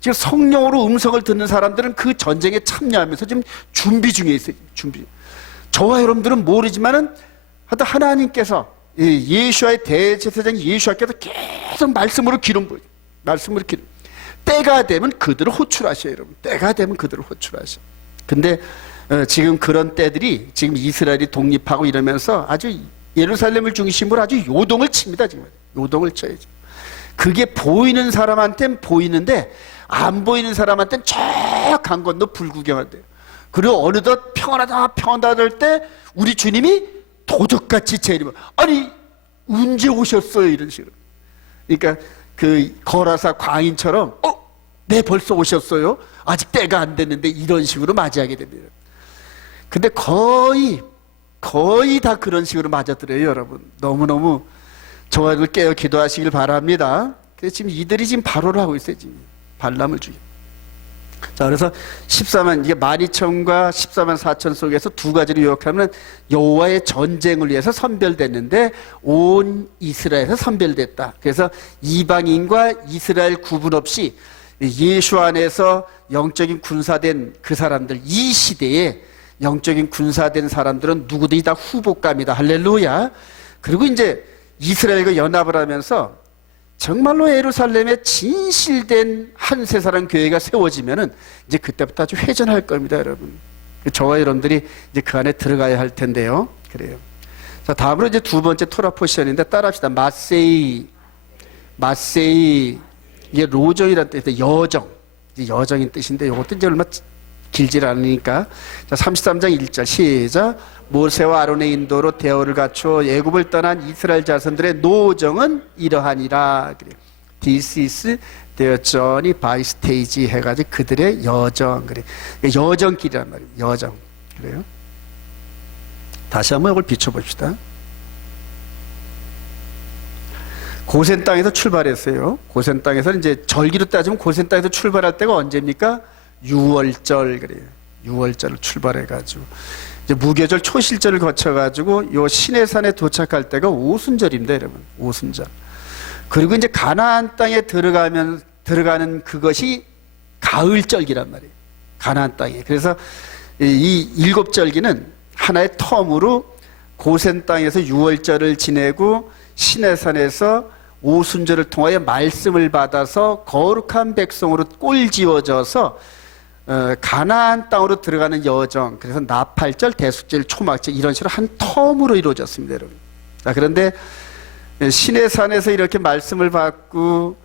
지금 성령으로 음성을 듣는 사람들은 그 전쟁에 참여하면서 지금 준비 중에 있어요. 준비. 저와 여러분들은 모르지만은 하여튼 하나님께서 예수와의 대제사장 예수와께서 계속 말씀으로 기름 부으죠. 말씀으로 기름. 때가 되면 그들을 호출하셔요, 여러분. 때가 되면 그들을 호출하셔. 근데 지금 그런 때들이 지금 이스라엘이 독립하고 이러면서 아주 예루살렘을 중심으로 아주 요동을 칩니다. 지금 요동을 쳐야죠. 그게 보이는 사람한테는 보이는데 안 보이는 사람한테는 저 강 건너 불구경한대요. 그리고 어느덧 평안하다 평안하다 할 때 우리 주님이 도둑같이 재림을. 아니 언제 오셨어요? 이런 식으로. 그러니까 그 거라사 광인처럼 네 벌써 오셨어요? 아직 때가 안 됐는데 이런 식으로 맞이하게 됩니다. 근데 거의 다 그런 식으로 맞아들어요, 여러분. 너무너무 저와 깨어 기도하시길 바랍니다. 그래서 지금 이들이 지금 발호를 하고 있어요, 지금. 발람을 죽여. 자, 그래서 14만, 이게 12,000과 14만 4천 속에서 두 가지로 요약하면 여호와의 전쟁을 위해서 선별됐는데 온 이스라엘에서 선별됐다. 그래서 이방인과 이스라엘 구분 없이 예수 안에서 영적인 군사된 그 사람들, 이 시대에 영적인 군사된 사람들은 누구든지 다 후복감이다. 할렐루야. 그리고 이제 이스라엘과 연합을 하면서 정말로 예루살렘에 진실된 한 세사람 교회가 세워지면은 이제 그때부터 아주 회전할 겁니다, 여러분. 저와 여러분들이 이제 그 안에 들어가야 할 텐데요. 그래요. 자, 다음으로 이제 두 번째 토라 포션인데 따라합시다. 마세이. 이게 로정이라는 뜻인데 여정. 이제 여정인 뜻인데 이것도 이제 얼마 길지 않으니까. 자, 33장 1절 시작. 모세와 아론의 인도로 대오를 갖추어 애굽을 떠난 이스라엘 자손들의 노정은 이러하니라. 그래요. This is their journey by stage 해가지고 그들의 여정. 그래. 여정길이란 말이에요. 여정. 그래요. 다시 한번 이걸 비춰봅시다. 고센 땅에서 출발했어요. 고센 땅에서 이제 절기로 따지면 고센 땅에서 출발할 때가 언제입니까? 6월절. 그래요. 6월절을 출발해가지고 이제 무교절 초실절을 거쳐가지고 요 시내산에 도착할 때가 오순절입니다, 여러분. 오순절. 그리고 이제 가나안 땅에 들어가는 그것이 가을절기란 말이에요. 가나안 땅에. 그래서 이 7절기는 하나의 텀으로 고센 땅에서 6월절을 지내고 시내산에서 오순절을 통하여 말씀을 받아서 거룩한 백성으로 꼴지어져서 가나안 땅으로 들어가는 여정, 그래서 나팔절, 대속절, 초막절 이런 식으로 한 텀으로 이루어졌습니다, 여러분. 자, 그런데 시내산에서 이렇게 말씀을 받고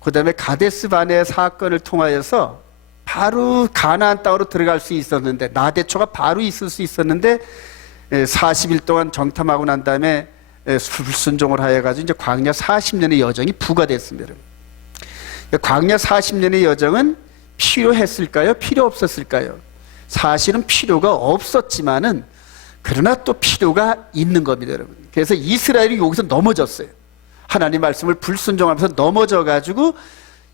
그 다음에 가데스 바네 사건을 통하여서 바로 가나안 땅으로 들어갈 수 있었는데, 나대초가 바로 있을 수 있었는데 40일 동안 정탐하고 난 다음에 불순종을 하여가지고 이제 광야 40년의 여정이 부과됐습니다. 광야 40년의 여정은 필요했을까요? 필요 없었을까요? 사실은 필요가 없었지만은 그러나 또 필요가 있는 겁니다, 여러분. 그래서 이스라엘이 여기서 넘어졌어요. 하나님 말씀을 불순종하면서 넘어져가지고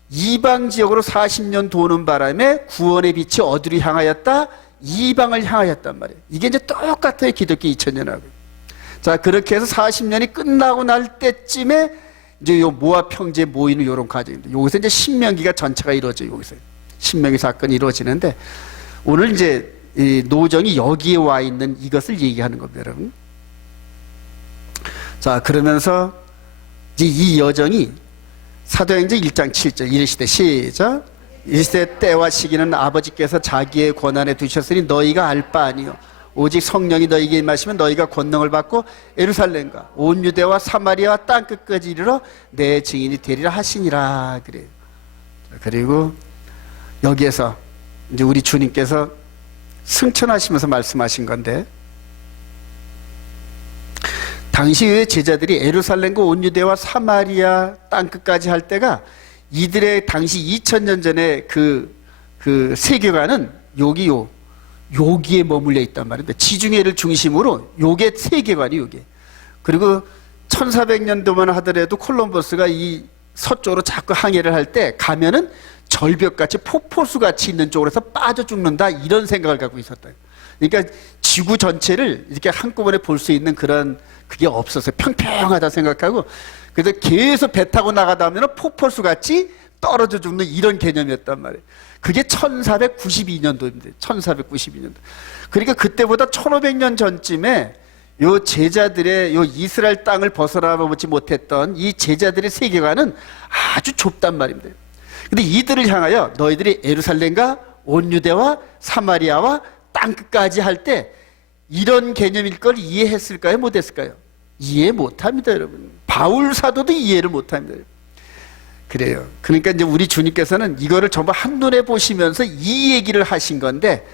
이방 지역으로 40년 도는 바람에 구원의 빛이 어디로 향하였다? 이방을 향하였단 말이에요. 이게 이제 똑같아요, 기독교 2000년하고. 자, 그렇게 해서 40년이 끝나고 날 때쯤에 이제 요 모압 평지에 모이는 이런 과정입니다. 여기서 이제 신명기가 전체가 이루어져요. 여기서 신명기 사건이 이루어지는데, 오늘 이제 이 노정이 여기에 와 있는 이것을 얘기하는 겁니다, 여러분. 자, 그러면서 이제 이 여정이 사도행전 1장 7절 이르시되, 시작. 이르시되 때와 시기는 아버지께서 자기의 권한에 두셨으니 너희가 알 바 아니요 오직 성령이 너희에게 임하시면 너희가 권능을 받고 예루살렘과 온 유대와 사마리아와 땅끝까지 이르러 내 증인이 되리라 하시니라. 그래요. 그리고 여기에서 이제 우리 주님께서 승천하시면서 말씀하신 건데, 당시의 제자들이 예루살렘과 온 유대와 사마리아 땅끝까지 할 때가 이들의 당시 2000년 전에 그 세계관은 여기에 머물러 있단 말입니다. 지중해를 중심으로 요게 세계관이 요게. 그리고 1400년도만 하더라도 콜럼버스가 이 서쪽으로 자꾸 항해를 할 때 가면은 절벽같이 폭포수같이 있는 쪽으로 해서 빠져 죽는다, 이런 생각을 갖고 있었다. 그러니까 지구 전체를 이렇게 한꺼번에 볼 수 있는 그런 그게 없었어요. 평평하다 생각하고, 그래서 계속 배 타고 나가다 보면 폭포수같이 떨어져 죽는 이런 개념이었단 말이에요. 그게 1492년도입니다. 1492년도. 그러니까 그때보다 1500년 전쯤에 요 제자들의 요 이스라엘 땅을 벗어나보지 못했던 이 제자들의 세계관은 아주 좁단 말입니다. 근데 이들을 향하여 너희들이 예루살렘과 온 유대와 사마리아와 땅끝까지 할 때 이런 개념일 걸 이해했을까요? 못했을까요? 이해 못합니다, 여러분. 바울 사도도 이해를 못합니다. 그래요. 그러니까 이제 우리 주님께서는 이거를 전부 한눈에 보시면서 이 얘기를 하신 건데,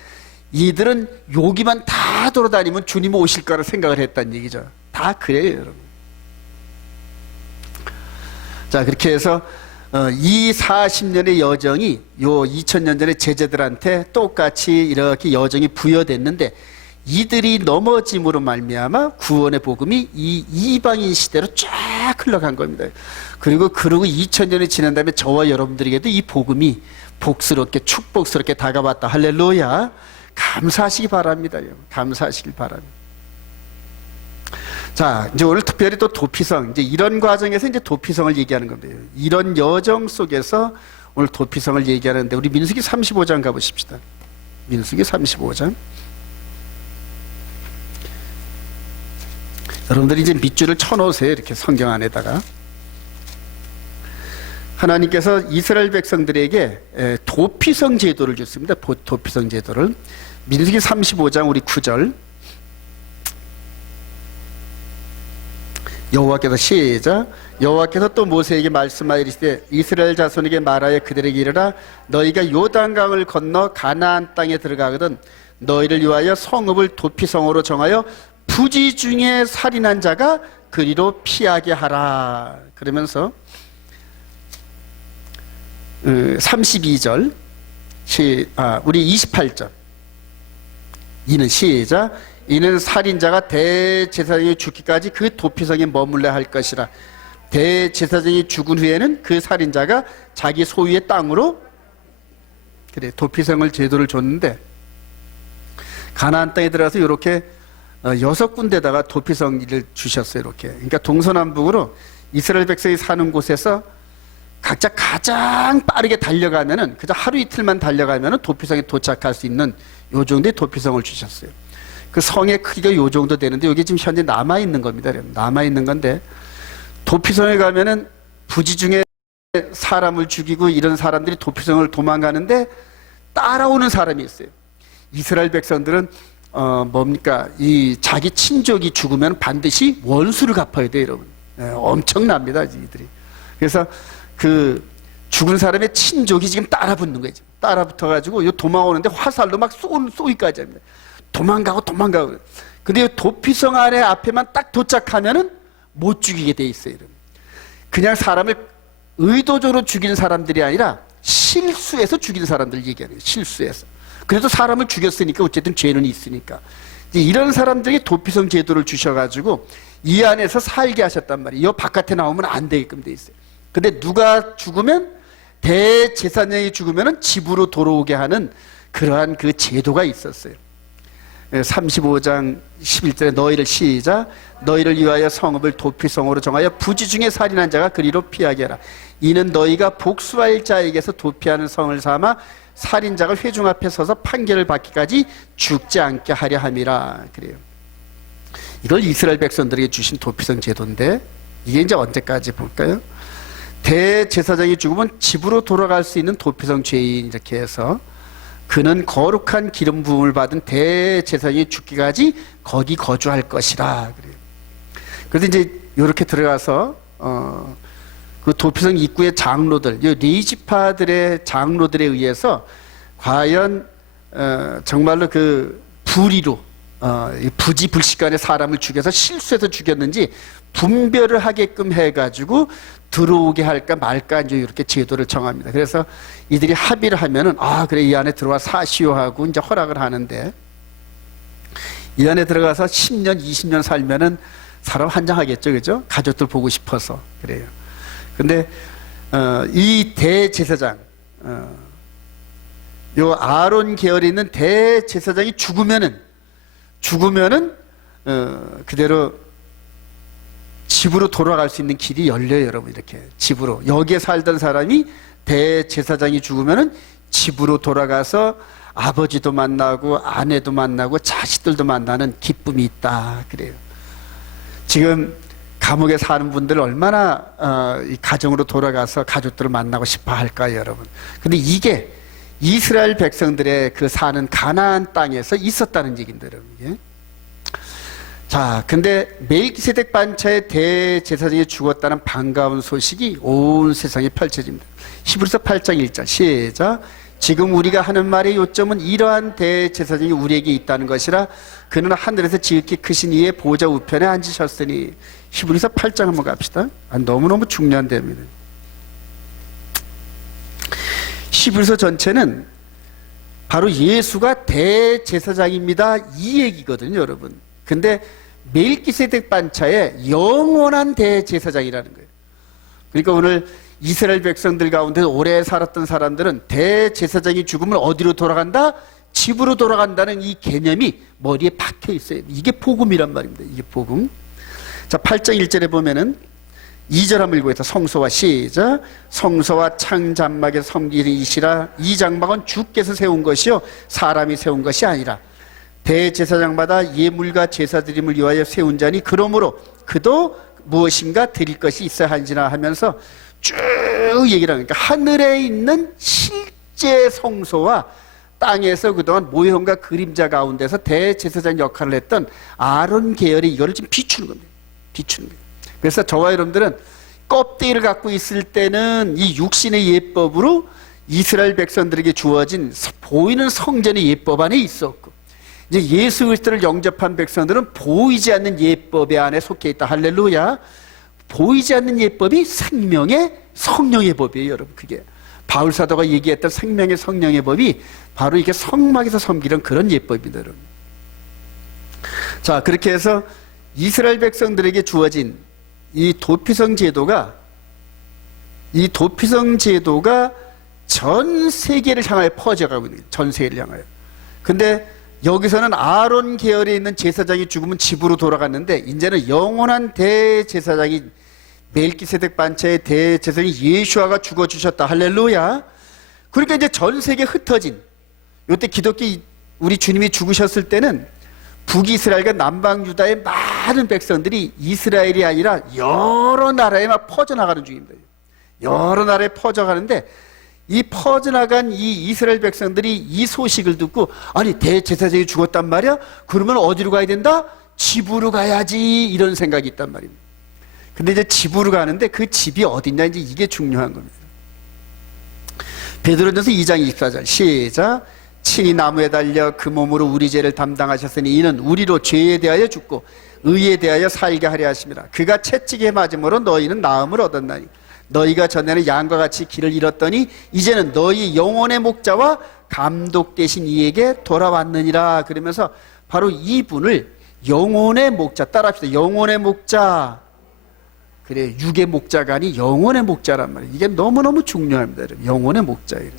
이들은 여기만 다 돌아다니면 주님 오실 거라 생각을 했다는 얘기죠. 다 그래요, 여러분. 자, 그렇게 해서 이 40년의 여정이 요 2000년 전에 제자들한테 똑같이 이렇게 여정이 부여됐는데, 이들이 넘어짐으로 말미암아 구원의 복음이 이 이방인 시대로 쫙 흘러간 겁니다. 그리고 2000년이 지난 다음에 저와 여러분들에게도 이 복음이 복스럽게 축복스럽게 다가왔다. 할렐루야. 감사하시기 바랍니다. 감사하시기 바랍니다. 자, 이제 오늘 특별히 또 도피성, 이제 이런 과정에서 이제 도피성을 얘기하는 겁니다. 이런 여정 속에서 오늘 도피성을 얘기하는데, 우리 민수기 35장 가보십시다. 민수기 35장. 여러분들이 이제 밑줄을 쳐놓으세요. 이렇게 성경 안에다가. 하나님께서 이스라엘 백성들에게 도피성 제도를 줬습니다. 도피성 제도를. 민수기 35장 우리 9절. 여호와께서, 시작. 여호와께서 또 모세에게 말씀하여 이르시되 이스라엘 자손에게 말하여 그들에게 이르라, 너희가 요단강을 건너 가나안 땅에 들어가거든 너희를 위하여 성읍을 도피성으로 정하여 부지 중에 살인한 자가 그리로 피하게 하라. 그러면서 32절 우리 28절. 이는, 시작. 이는 살인자가 대제사장이 죽기까지 그 도피성에 머물러 할 것이라. 대제사장이 죽은 후에는 그 살인자가 자기 소유의 땅으로, 그래, 도피성을 제도를 줬는데, 가나안 땅에 들어가서 이렇게 6군데다가 도피성을 주셨어요. 이렇게. 그러니까 동서남북으로 이스라엘 백성이 사는 곳에서 각자 가장 빠르게 달려가면은, 그저 하루 이틀만 달려가면은 도피성에 도착할 수 있는 요 정도의 도피성을 주셨어요. 그 성의 크기가 요 정도 되는데, 여기 지금 현재 남아있는 겁니다. 남아있는 건데, 도피성에 가면은 부지 중에 사람을 죽이고 이런 사람들이 도피성을 도망가는데, 따라오는 사람이 있어요. 이스라엘 백성들은 뭡니까? 이 자기 친족이 죽으면 반드시 원수를 갚아야 돼요, 여러분. 엄청납니다, 이들이. 그래서 그 죽은 사람의 친족이 지금 따라붙는 거예요. 따라붙어가지고 요 도망오는데 화살로 막 쏘기까지 합니다. 도망가고. 근데 이 도피성 안에 앞에만 딱 도착하면은 못 죽이게 돼 있어요, 여러분. 그냥 사람을 의도적으로 죽이는 사람들이 아니라 실수해서 죽이는 사람들 얘기하는 거예요. 실수해서. 그래도 사람을 죽였으니까 어쨌든 죄는 있으니까. 이런 사람들이 도피성 제도를 주셔가지고 이 안에서 살게 하셨단 말이에요. 이 바깥에 나오면 안 되게끔 돼 있어요. 근데 누가 죽으면, 대제사장이 죽으면 집으로 돌아오게 하는 그러한 그 제도가 있었어요. 35장 11절에 너희를 시작. 너희를 위하여 성읍을 도피성으로 정하여 부지 중에 살인한 자가 그리로 피하게 하라. 이는 너희가 복수할 자에게서 도피하는 성을 삼아 살인자가 회중 앞에 서서 판결을 받기까지 죽지 않게 하려 함이라. 그래요. 이걸 이스라엘 백성들에게 주신 도피성 제도인데, 이게 이제 언제까지 볼까요? 대제사장이 죽으면 집으로 돌아갈 수 있는 도피성 죄인, 이렇게 해서 그는 거룩한 기름 부음을 받은 대제사장이 죽기까지 거기 거주할 것이라. 그래요. 그래서 이제 이렇게 들어가서 그 도피성 입구의 장로들, 레위지파들의 장로들에 의해서 과연 정말로 그 불의로 부지불식간에 사람을 죽여서 실수해서 죽였는지 분별을 하게끔 해가지고 들어오게 할까 말까 이제 이렇게 제도를 정합니다. 그래서 이들이 합의를 하면은 그래 이 안에 들어와 사시오 하고 이제 허락을 하는데, 이 안에 들어가서 10년 20년 살면은 사람 환장하겠죠, 그죠? 가족들 보고 싶어서. 그래요. 근데 이 대제사장, 요 아론 계열에 있는 대제사장이 죽으면은 그대로 집으로 돌아갈 수 있는 길이 열려요, 여러분. 이렇게 집으로, 여기에 살던 사람이 대제사장이 죽으면은 집으로 돌아가서 아버지도 만나고 아내도 만나고 자식들도 만나는 기쁨이 있다. 그래요. 지금 감옥에 사는 분들 얼마나 이 가정으로 돌아가서 가족들을 만나고 싶어 할까요, 여러분? 근데 이게 이스라엘 백성들의 그 사는 가나안 땅에서 있었다는 얘기인데, 여러분. 이게. 자, 근데 멜기세덱 반차의 대제사장이 죽었다는 반가운 소식이 온 세상에 펼쳐집니다. 히브리서 8장 1절 시작. 지금 우리가 하는 말의 요점은 이러한 대제사장이 우리에게 있다는 것이라. 그는 하늘에서 지극히 크신 이의 보좌 우편에 앉으셨으니. 히브리서 8장 한번 갑시다. 너무너무 중요한 데입니다. 히브리서 전체는 바로 예수가 대제사장입니다, 이 얘기거든요, 여러분. 근데 멜기세덱 반차의 영원한 대제사장이라는 거예요. 그러니까 오늘 이스라엘 백성들 가운데 오래 살았던 사람들은 대제사장이 죽으면 어디로 돌아간다? 집으로 돌아간다는 이 개념이 머리에 박혀 있어요. 이게 복음이란 말입니다. 이게 복음. 자, 8장 1절에 보면은 2절 한번 읽고해서 성소와 시작. 성소와 창장막에 섬기는 이시라. 이 장막은 주께서 세운 것이요 사람이 세운 것이 아니라 대제사장마다 예물과 제사드림을 위하여 세운 자니 그러므로 그도 무엇인가 드릴 것이 있어야 한지나 하면서 쭉 얘기를 하니까 하늘에 있는 실제 성소와 땅에서 그동안 모형과 그림자 가운데서 대제사장 역할을 했던 아론 계열이 이거를 지금 비추는 겁니다. 비추는 거예요. 그래서 저와 여러분들은 껍데기를 갖고 있을 때는 이 육신의 예법으로 이스라엘 백성들에게 주어진 보이는 성전의 예법 안에 있었고, 이제 예수 그리스도를 영접한 백성들은 보이지 않는 예법의 안에 속해 있다. 할렐루야. 보이지 않는 예법이 생명의 성령의 법이에요, 여러분. 그게 바울 사도가 얘기했던 생명의 성령의 법이 바로 이게 성막에서 섬기는 그런 예법입니다, 여러분. 자, 그렇게 해서 이스라엘 백성들에게 주어진 이 도피성 제도가 전 세계를 향하여 퍼져가고 있는 거예요. 전 세계를 향하여. 근데 여기서는 아론 계열에 있는 제사장이 죽으면 집으로 돌아갔는데, 이제는 영원한 대제사장이 멜기세덱 반차의 대제사장이 예수아가 죽어주셨다. 할렐루야. 그러니까 이제 전 세계에 흩어진, 이때 기독교 우리 주님이 죽으셨을 때는 북이스라엘과 남방유다의 많은 백성들이 이스라엘이 아니라 여러 나라에 막 퍼져나가는 중입니다. 여러 나라에 퍼져가는데, 이 퍼져나간 이 이스라엘 백성들이 이 소식을 듣고, 아니 대제사장이 죽었단 말이야? 그러면 어디로 가야 된다? 집으로 가야지, 이런 생각이 있단 말입니다. 근데 이제 집으로 가는데 그 집이 어딨냐, 이제 이게 중요한 겁니다. 베드로전서 2장 24절 시작. 친히 나무에 달려 그 몸으로 우리 죄를 담당하셨으니 이는 우리로 죄에 대하여 죽고 의에 대하여 살게 하려 하심이라. 그가 채찍에 맞음으로 너희는 나음을 얻었나니 너희가 전에는 양과 같이 길을 잃었더니 이제는 너희 영혼의 목자와 감독 되신 이에게 돌아왔느니라. 그러면서 바로 이분을 영혼의 목자, 따라합시다. 영혼의 목자. 그래, 육의 목자가 아니 영혼의 목자란 말이에요. 이게 너무너무 중요합니다. 여러분. 영혼의 목자예요.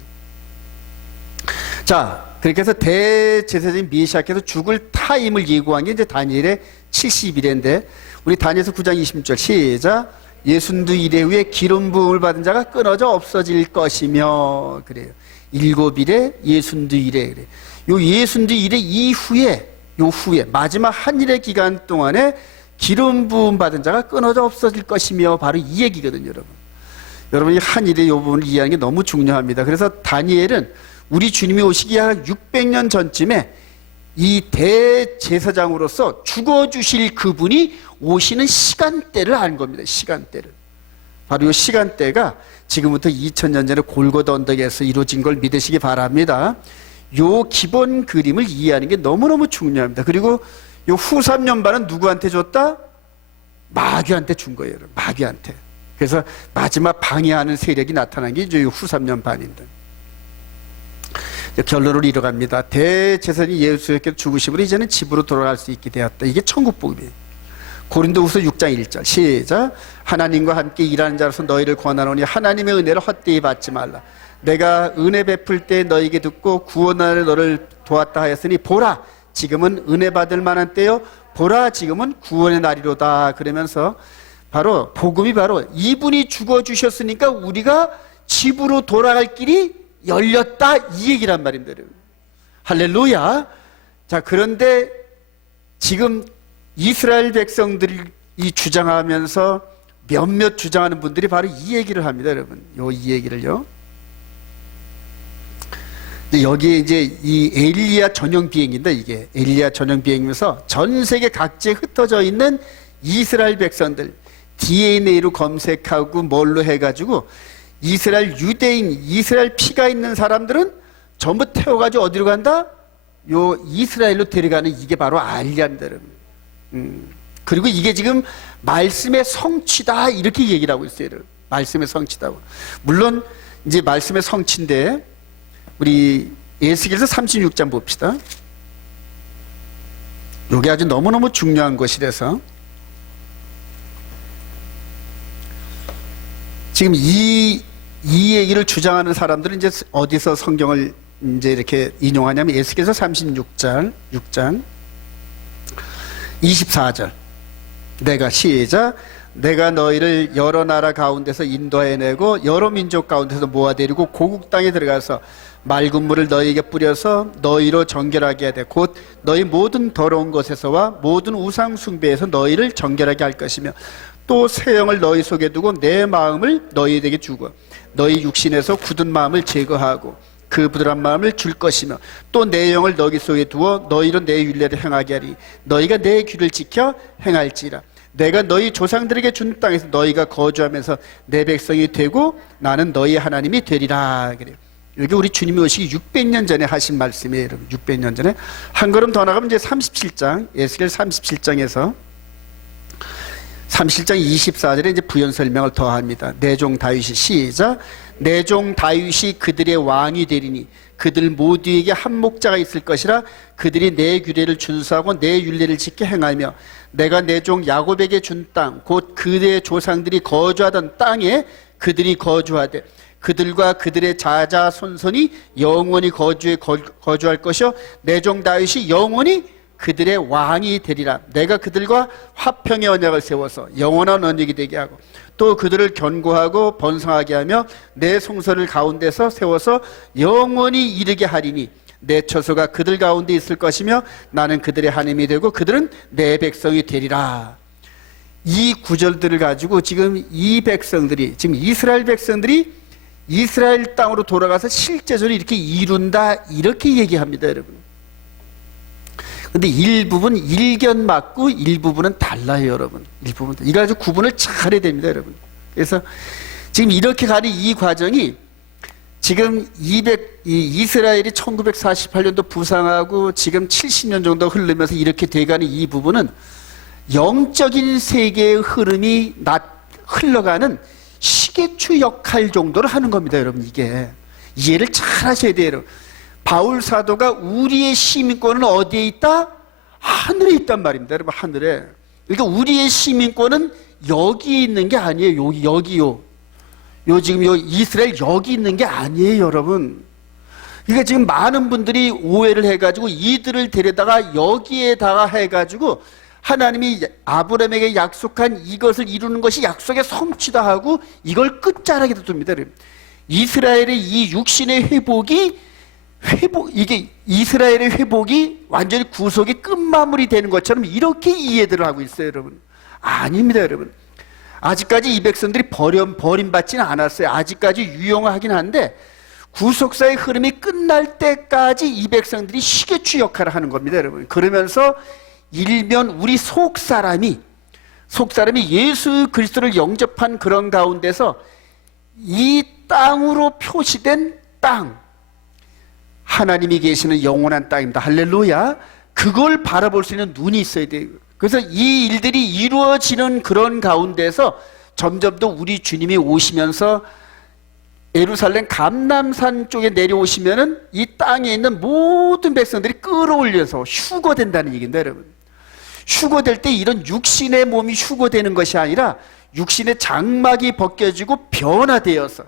자, 그렇게 해서 대제사장인 미샤께서 죽을 타임을 예고한 게 이제 다니엘의 70일인데, 우리 다니엘서 9장 26절 시작. 예순두 일에 후에 기름 부음을 받은 자가 끊어져 없어질 것이며, 그래요. 7일에 예순두 일에, 그래. 요 예순두 일에 이후에, 요 후에 마지막 한일의 기간 동안에 기름 부음 받은 자가 끊어져 없어질 것이며, 바로 이 얘기거든요, 여러분. 여러분이 한일의 요 부분을 이해하는 게 너무 중요합니다. 그래서 다니엘은 우리 주님이 오시기 한 600년 전쯤에 이 대제사장으로서 죽어주실 그분이 오시는 시간대를 안 겁니다. 시간대를. 바로 이 시간대가 지금부터 2000년 전에 골고다 언덕에서 이루어진 걸 믿으시기 바랍니다. 요 기본 그림을 이해하는 게 너무너무 중요합니다. 그리고 요 후 3년반은 누구한테 줬다? 마귀한테 준 거예요. 마귀한테. 그래서 마지막 방해하는 세력이 나타난 게 이제 후 3년반인데. 결론을 이뤄갑니다. 대제사장이 예수께서 죽으심으로 이제는 집으로 돌아갈 수 있게 되었다. 이게 천국복음이에요. 고린도후서 6장 1절 시작. 하나님과 함께 일하는 자로서 너희를 권하노니 하나님의 은혜를 헛되이 받지 말라. 내가 은혜 베풀 때 너희에게 듣고 구원하는 너를 도왔다 하였으니 보라 지금은 은혜 받을 만한 때요 보라 지금은 구원의 날이로다. 그러면서 바로 복음이 바로 이분이 죽어주셨으니까 우리가 집으로 돌아갈 길이 열렸다, 이 얘기란 말입니다. 할렐루야. 자, 그런데 지금 이스라엘 백성들이 주장하면서 몇몇 주장하는 분들이 바로 이 얘기를 합니다, 여러분. 이 얘기를요. 여기에 이제 이 엘리야 전용 비행인데, 이게 엘리야 전용 비행이면서 전 세계 각지에 흩어져 있는 이스라엘 백성들 DNA로 검색하고 뭘로 해가지고 이스라엘 유대인, 이스라엘 피가 있는 사람들은 전부 태워가지고 어디로 간다? 요 이스라엘로 데려가는 이게 바로 알리안다. 그리고 이게 지금 말씀의 성취다, 이렇게 얘기를 하고 있어요. 말씀의 성취다고. 물론 이제 말씀의 성취인데 우리 에스겔서 36장 봅시다. 이게 아주 너무너무 중요한 것이라서 지금 이 얘기를 주장하는 사람들은 이제 어디서 성경을 이제 이렇게 인용하냐면 에스겔서 36장 24절. 내가 시작. 내가 너희를 여러 나라 가운데서 인도해내고 여러 민족 가운데서 모아데리고 고국 땅에 들어가서 맑은 물을 너희에게 뿌려서 너희로 정결하게 하되 곧 너희 모든 더러운 것에서와 모든 우상 숭배에서 너희를 정결하게 할 것이며 또 새 영을 너희 속에 두고 내 마음을 너희에게 주고 너희 육신에서 굳은 마음을 제거하고 그 부드러운 마음을 줄 것이며 또 내 영을 너희 속에 두어 너희로 내 율례를 행하게 하리. 너희가 내 귀를 지켜 행할지라. 내가 너희 조상들에게 준 땅에서 너희가 거주하면서 내 백성이 되고 나는 너희 하나님이 되리라. 그래요. 여기 우리 주님이 오시기 600년 전에 하신 말씀이에요, 여러분. 600년 전에. 한 걸음 더 나가면 이제 37장, 에스겔 37장에서 37장 24절에 이제 부연 설명을 더합니다. 내 종 다윗이 시작. 내 종 다윗이 그들의 왕이 되리니 그들 모두에게 한 목자가 있을 것이라. 그들이 내 규례를 준수하고 내 율례를 지켜 행하며 내가 내 종 야곱에게 준 땅 곧 그들의 조상들이 거주하던 땅에 그들이 거주하되 그들과 그들의 자자손손이 영원히 거주할 것이요 내 종 다윗이 영원히 그들의 왕이 되리라. 내가 그들과 화평의 언약을 세워서 영원한 언약이 되게 하고 또 그들을 견고하고 번성하게 하며 내 성소를 가운데서 세워서 영원히 이르게 하리니 내 처소가 그들 가운데 있을 것이며 나는 그들의 하나님이 되고 그들은 내 백성이 되리라. 이 구절들을 가지고 지금 이 백성들이, 지금 이스라엘 백성들이 이스라엘 땅으로 돌아가서 실제적으로 이렇게 이룬다 이렇게 얘기합니다, 여러분. 근데 일부분 일견 맞고 일부분은 달라요, 여러분. 일부분 이거 아주 구분을 잘해야 됩니다, 여러분. 그래서 지금 이렇게 가는 이 과정이 지금 이스라엘이 1948년도 부상하고 지금 70년 정도 흐르면서 이렇게 돼가는 이 부분은 영적인 세계의 흐름이 흘러가는 시계추 역할 정도를 하는 겁니다, 여러분. 이게 이해를 잘 하셔야 돼요, 여러분. 바울 사도가 우리의 시민권은 어디에 있다? 하늘에 있단 말입니다, 여러분. 하늘에. 그러니까 우리의 시민권은 여기 있는 게 아니에요. 여기요. 지금 이스라엘 여기 있는 게 아니에요, 여러분. 그러니까 지금 많은 분들이 오해를 해가지고 이들을 데려다가 여기에다가 해가지고 하나님이 아브라함에게 약속한 이것을 이루는 것이 약속의 성취다 하고 이걸 끝자락에 둡니다. 이스라엘의 이 육신의 이게 이스라엘의 회복이 완전히 구속의 끝마무리 되는 것처럼 이렇게 이해들을 하고 있어요, 여러분. 아닙니다, 여러분. 아직까지 이 백성들이 버림받지는 않았어요. 아직까지 유용하긴 한데 구속사의 흐름이 끝날 때까지 이 백성들이 시계추 역할을 하는 겁니다, 여러분. 그러면서 일면 우리 속사람이 예수 그리스도를 영접한 그런 가운데서 이 땅으로 표시된 땅, 하나님이 계시는 영원한 땅입니다. 할렐루야. 그걸 바라볼 수 있는 눈이 있어야 돼요. 그래서 이 일들이 이루어지는 그런 가운데서 점점 더 우리 주님이 오시면서 예루살렘 감람산 쪽에 내려오시면은 이 땅에 있는 모든 백성들이 끌어올려서 휴거된다는 얘기입니다, 여러분. 휴거될 때 이런 육신의 몸이 휴거되는 것이 아니라 육신의 장막이 벗겨지고 변화되어서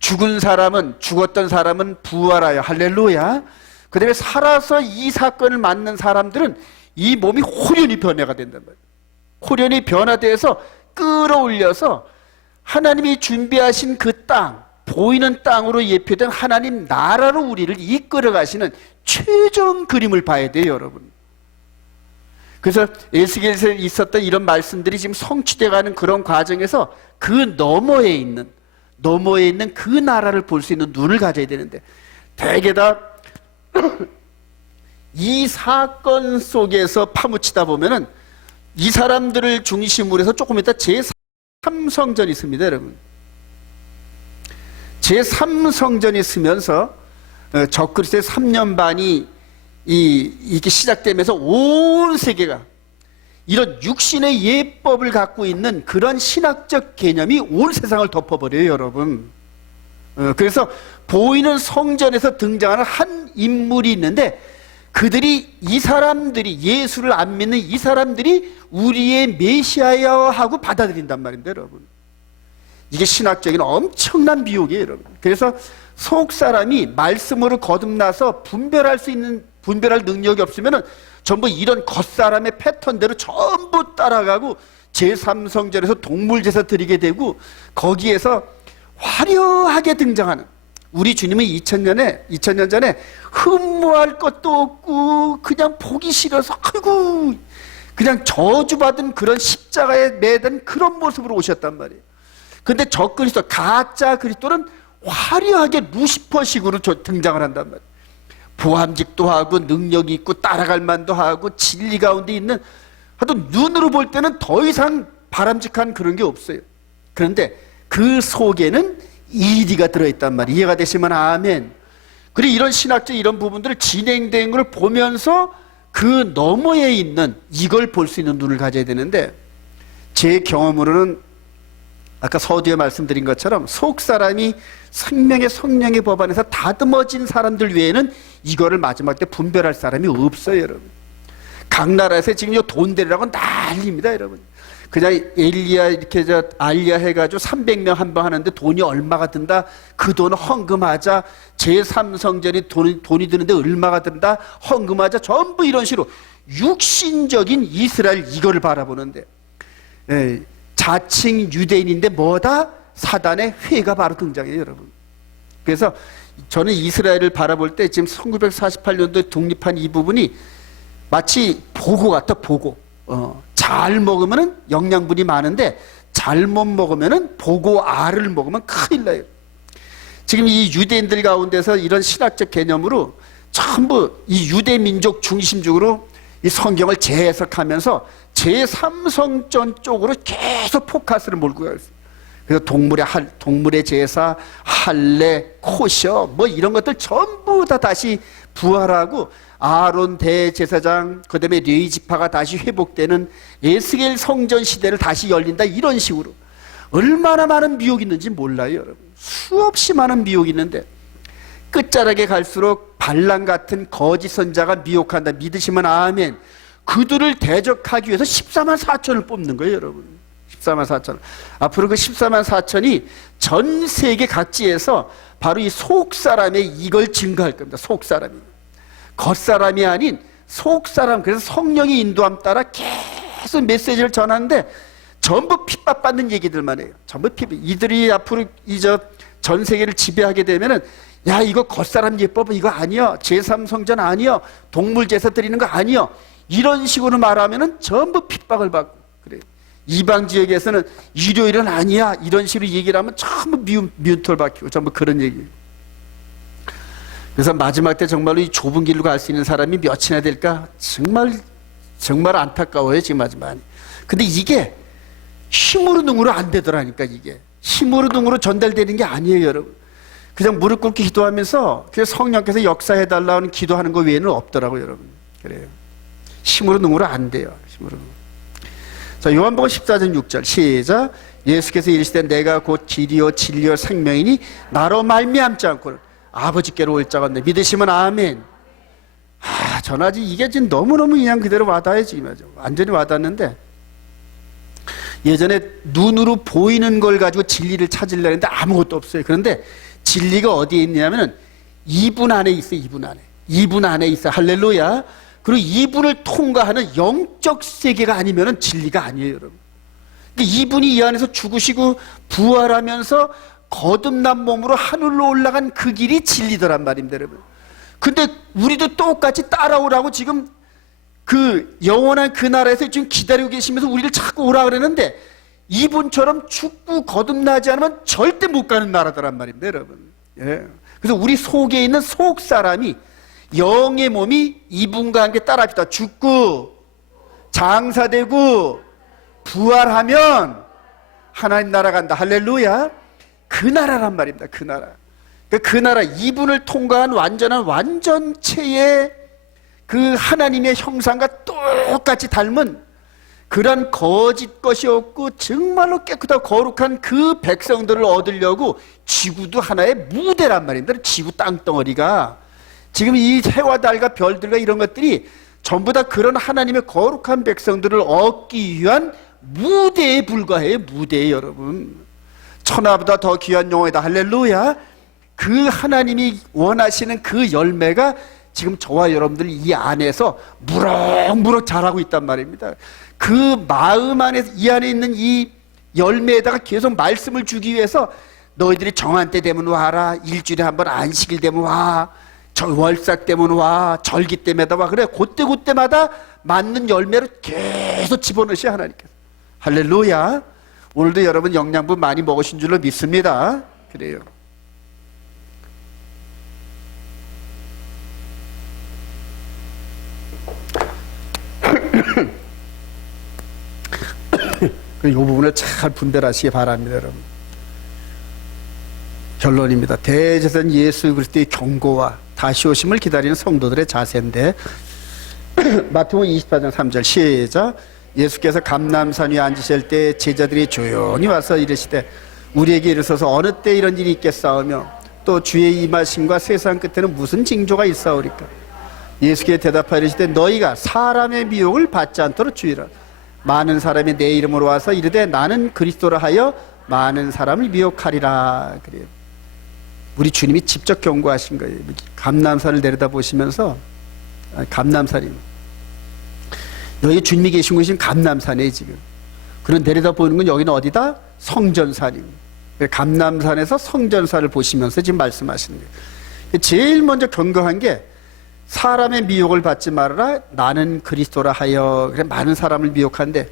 죽었던 사람은 부활하여, 할렐루야. 그 다음에 살아서 이 사건을 맞는 사람들은 이 몸이 홀연히 변화가 된단 말이에요. 홀연히 변화되어서 끌어올려서 하나님이 준비하신 그 땅, 보이는 땅으로 예표된 하나님 나라로 우리를 이끌어 가시는 최종 그림을 봐야 돼요, 여러분. 그래서 에스겔에서 있었던 이런 말씀들이 지금 성취되어가는 그런 과정에서 그 너머에 있는 그 나라를 볼 수 있는 눈을 가져야 되는데, 대개 다 이 사건 속에서 파묻히다 보면은 이 사람들을 중심으로 해서 조금 이따 제3성전이 있습니다, 여러분. 제3성전이 있으면서 적그리스도의 3년 반이 이게 시작되면서 온 세계가 이런 육신의 예법을 갖고 있는 그런 신학적 개념이 온 세상을 덮어버려요, 여러분. 그래서 보이는 성전에서 등장하는 한 인물이 있는데 이 사람들이 예수를 안 믿는 이 사람들이 우리의 메시아야 하고 받아들인단 말입니다, 여러분. 이게 신학적인 엄청난 비유예요, 여러분. 그래서 속 사람이 말씀으로 거듭나서 분별할 능력이 없으면은 전부 이런 겉사람의 패턴대로 전부 따라가고 제3성전에서 동물제사 드리게 되고 거기에서 화려하게 등장하는 우리 주님은 2000년 전에 흠모할 것도 없고 그냥 보기 싫어서 아이고 그냥 저주받은 그런 십자가에 매단 그런 모습으로 오셨단 말이에요. 근데 적그리스도, 가짜 그리스도는 화려하게 루시퍼식으로 등장을 한단 말이에요. 보함직도 하고 능력이 있고 따라갈 만도 하고 진리 가운데 있는, 하여튼 눈으로 볼 때는 더 이상 바람직한 그런 게 없어요. 그런데 그 속에는 이리가 들어있단 말이에요. 이해가 되시면 아멘. 그리고 이런 신학적 이런 부분들을 진행된 걸 보면서 그 너머에 있는 이걸 볼 수 있는 눈을 가져야 되는데, 제 경험으로는 아까 서두에 말씀드린 것처럼 속 사람이 생명의 성령의 법 안에서 다듬어진 사람들 외에는 이거를 마지막 때 분별할 사람이 없어요, 여러분. 각 나라에서 지금 돈 되려고 난립니다, 여러분. 그냥 엘리야 이렇게 알리야 해가지고 300명 한 번 하는데 돈이 얼마가 든다, 그 돈 헌금하자, 제3성전이 돈이 드는데 얼마가 든다, 헌금하자, 전부 이런 식으로 육신적인 이스라엘 이거를 바라보는데, 자칭 유대인인데 뭐다? 사단의 회가 바로 등장해요, 여러분. 그래서 저는 이스라엘을 바라볼 때 지금 1948년도에 독립한 이 부분이 마치 보고 같아, 보고. 잘 먹으면은 영양분이 많은데 잘못 먹으면은 보고 알을 먹으면 큰일 나요. 지금 이 유대인들 가운데서 이런 신학적 개념으로 전부 이 유대 민족 중심적으로 이 성경을 재해석하면서 제3성전 쪽으로 계속 포커스를 몰고 가요. 그래서 동물의 제사, 할례, 코셔 뭐 이런 것들 전부 다 다시 부활하고 아론 대제사장, 그 다음에 레위 지파가 다시 회복되는 에스겔 성전 시대를 다시 열린다, 이런 식으로. 얼마나 많은 미혹이 있는지 몰라요, 여러분. 수없이 많은 미혹이 있는데 끝자락에 갈수록 발람 같은 거짓 선자가 미혹한다. 믿으시면 아멘. 그들을 대적하기 위해서 14만 4천을 뽑는 거예요, 여러분. 14만 4천. 앞으로 그 14만 4천이 전 세계 각지에서 바로 이 속사람의 이걸 증거할 겁니다. 속사람이. 겉사람이 아닌 속사람. 그래서 성령의 인도함 따라 계속 메시지를 전하는데 전부 핍박받는 얘기들만 해요. 전부 핍박. 이들이 앞으로 전 세계를 지배하게 되면은, 야, 이거 겉사람 예법 이거 아니야. 제3성전 아니야. 동물 제사 드리는 거 아니야. 이런 식으로 말하면은 전부 핍박을 받고 그래요. 이방 지역에서는 일요일은 아니야. 이런 식으로 얘기를 하면 전부 미운털 박히고 전부 그런 얘기예요. 그래서 마지막 때 정말로 이 좁은 길로 갈 수 있는 사람이 몇이나 될까? 정말 안타까워요, 지금 마지막에. 근데 이게 힘으로 능으로 안 되더라니까. 이게 힘으로 능으로 전달되는 게 아니에요, 여러분. 그냥 무릎 꿇고 기도하면서 그 성령께서 역사해달라는 기도하는 거 외에는 없더라고요, 여러분. 그래요. 힘으로 능으로 안 돼요. 힘으로. 자, 요한복음 14장 6절 시작. 예수께서 이르시되 내가 곧 길이요 진리요 생명이니 나로 말미암지 않고는 아버지께로 올 자가 없네. 믿으시면 아멘. 저는 아직 이게 지금 너무너무 그냥 그대로 와닿아야지. 완전히 와닿는데, 예전에 눈으로 보이는 걸 가지고 진리를 찾으려고 했는데 아무것도 없어요. 그런데 진리가 어디에 있냐면 이분 안에 있어요. 이분 안에 있어요. 할렐루야. 그리고 이분을 통과하는 영적 세계가 아니면 진리가 아니에요, 여러분. 그러니까 이분이 이 안에서 죽으시고 부활하면서 거듭난 몸으로 하늘로 올라간 그 길이 진리더란 말입니다, 여러분. 근데 우리도 똑같이 따라오라고 지금 그 영원한 그 나라에서 지금 기다리고 계시면서 우리를 자꾸 오라 그러는데, 이분처럼 죽고 거듭나지 않으면 절대 못 가는 나라더란 말입니다, 여러분. 예. 그래서 우리 속에 있는 속 사람이, 영의 몸이 이분과 함께 따라합시다. 죽고 장사되고 부활하면 하나님 나라 간다. 할렐루야. 그 나라란 말입니다. 그 나라. 그 나라, 이분을 통과한 완전한 완전체의 그 하나님의 형상과 똑같이 닮은 그런 거짓 것이 없고 정말로 깨끗하고 거룩한 그 백성들을 얻으려고 지구도 하나의 무대란 말입니다. 지구 땅덩어리가 지금 이 해와 달과 별들과 이런 것들이 전부 다 그런 하나님의 거룩한 백성들을 얻기 위한 무대에 불과해요. 무대에, 여러분. 천하보다 더 귀한 영혼이다. 할렐루야. 그 하나님이 원하시는 그 열매가 지금 저와 여러분들 이 안에서 무럭무럭 자라고 있단 말입니다. 그 마음 안에, 이 안에 있는 이 열매에다가 계속 말씀을 주기 위해서 너희들이 정한 때 되면 와라. 일주일에 한 번 안식일 되면 와. 월삭 때면 와. 절기 때마다 와. 그래, 그때마다 맞는 열매를 계속 집어넣으셔, 하나님께서. 할렐루야. 오늘도 여러분 영양분 많이 먹으신 줄로 믿습니다. 그래요. 이 부분을 잘 분별하시기 바랍니다, 여러분. 결론입니다. 대제사장 예수 그리스도의 경고와 다시 오심을 기다리는 성도들의 자세인데, 마태복음 24장 3절 시작. 예수께서 감람산 위에 앉으실 때 제자들이 조용히 와서 이르시되 우리에게 이르소서 어느 때 이런 일이 있겠사오며 또 주의 임하심과 세상 끝에는 무슨 징조가 있사오리까. 예수께 대답하여 이르시되 너희가 사람의 미혹을 받지 않도록 주의라. 많은 사람이 내 이름으로 와서 이르되 나는 그리스도라 하여 많은 사람을 미혹하리라. 그래요. 우리 주님이 직접 경고하신 거예요. 감람산을 내려다보시면서, 감람산이 여기 주님이 계신 곳이 감람산에 지금. 그런 내려다보는 건 여기는 어디다? 성전산입니다. 감람산에서 성전산을 보시면서 지금 말씀하시는 거예요. 제일 먼저 경고한 게 사람의 미혹을 받지 말아라. 나는 그리스도라 하여. 그래, 많은 사람을 미혹한데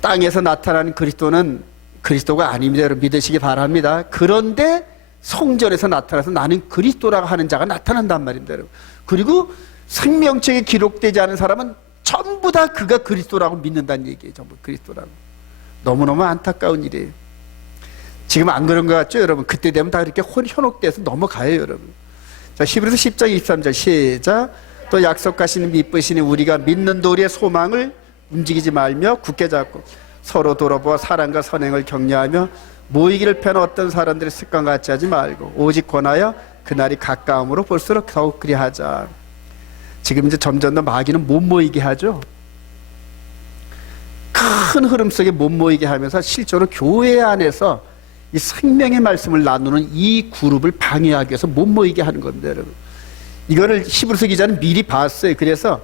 땅에서 나타나는 그리스도는 그리스도가 아닙니다. 여러분 믿으시기 바랍니다. 그런데 성전에서 나타나서 나는 그리스도라고 하는 자가 나타난단 말입니다. 여러분. 그리고 생명책에 기록되지 않은 사람은 전부 다 그가 그리스도라고 믿는다는 얘기예요. 전부 그리스도라고. 너무너무 안타까운 일이에요. 지금 안 그런 것 같죠, 여러분? 그때 되면 다 이렇게 현혹돼서 넘어가요, 여러분. 자, 히브리서 10장 23절 시작. 또 약속하시는 미쁘시니 우리가 믿는 도리의 소망을 움직이지 말며 굳게 잡고 서로 돌아보아 사랑과 선행을 격려하며 모이기를 펴는 어떤 사람들의 습관 같이 하지 말고 오직 권하여 그날이 가까움으로 볼수록 더욱 그리하자. 지금 이제 점점 더 마귀는 못 모이게 하죠. 큰 흐름 속에 못 모이게 하면서 실제로 교회 안에서 이 생명의 말씀을 나누는 이 그룹을 방해하기 위해서 못 모이게 하는 겁니다, 여러분. 이거를 히브리서 기자는 미리 봤어요. 그래서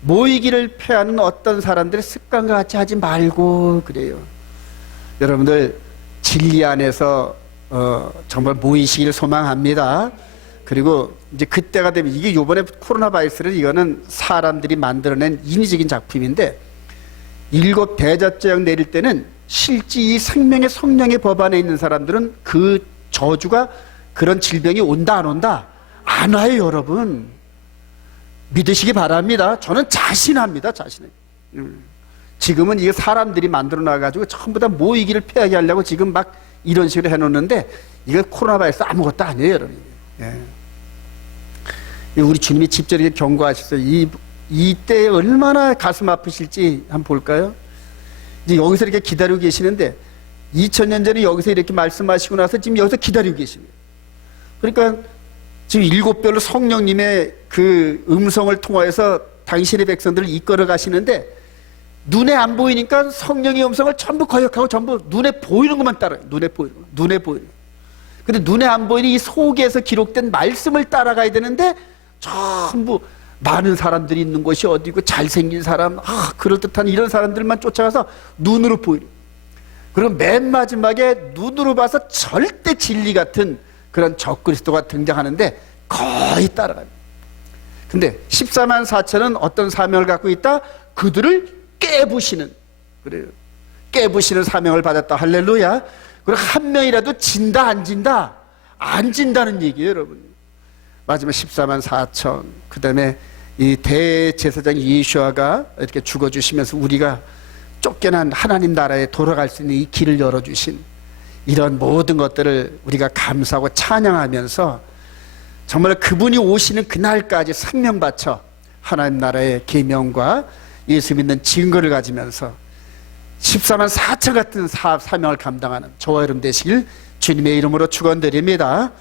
모이기를 패하는 어떤 사람들의 습관과 같이 하지 말고 그래요. 여러분들 진리 안에서 정말 모이시기를 소망합니다. 그리고 이제 그때가 되면 이게 요번에 코로나 바이러스를 이거는 사람들이 만들어낸 인위적인 작품인데 7 대접죄형 내릴 때는 실제 이 생명의 성령의 법 안에 있는 사람들은 그 저주가 그런 질병이 온다 안 온다? 안 와요, 여러분. 믿으시기 바랍니다. 저는 자신합니다, 자신해. 지금은 이게 사람들이 만들어 놔가지고 전부 다 모이기를 피하게 하려고 지금 막 이런 식으로 해놓는데 이거 코로나 바이러스 아무것도 아니에요, 여러분. 예. 우리 주님이 직접 이렇게 경고하셨어요. 이때 얼마나 가슴 아프실지 한번 볼까요? 이제 여기서 이렇게 기다리고 계시는데 2000년 전에 여기서 이렇게 말씀하시고 나서 지금 여기서 기다리고 계십니다. 그러니까 지금 7별로 성령님의 그 음성을 통하여서 당신의 백성들을 이끌어 가시는데 눈에 안 보이니까 성령의 음성을 전부 거역하고 전부 눈에 보이는 것만 따라요. 눈에 보이는 거. 눈에 보이는 거. 근데 눈에 안 보이는 이 속에서 기록된 말씀을 따라가야 되는데 전부 많은 사람들이 있는 곳이 어디고 잘생긴 사람, 그럴듯한 이런 사람들만 쫓아가서 눈으로 보이는. 그리고 맨 마지막에 눈으로 봐서 절대 진리 같은 그런 적그리스도가 등장하는데 거의 따라갑니다. 근데 14만 4천은 어떤 사명을 갖고 있다? 그들을 깨부시는, 그래요. 깨부시는 사명을 받았다. 할렐루야. 그리고 한 명이라도 진다, 안 진다? 안 진다는 얘기예요, 여러분. 마지막 14만 4천. 그 다음에 이 대제사장 예수아가 이렇게 죽어주시면서 우리가 쫓겨난 하나님 나라에 돌아갈 수 있는 이 길을 열어주신 이런 모든 것들을 우리가 감사하고 찬양하면서 정말 그분이 오시는 그날까지 생명 바쳐 하나님 나라의 계명과 예수 믿는 증거를 가지면서 14만 4천 같은 사명을 감당하는 저와 여러분 되시길 주님의 이름으로 축원드립니다.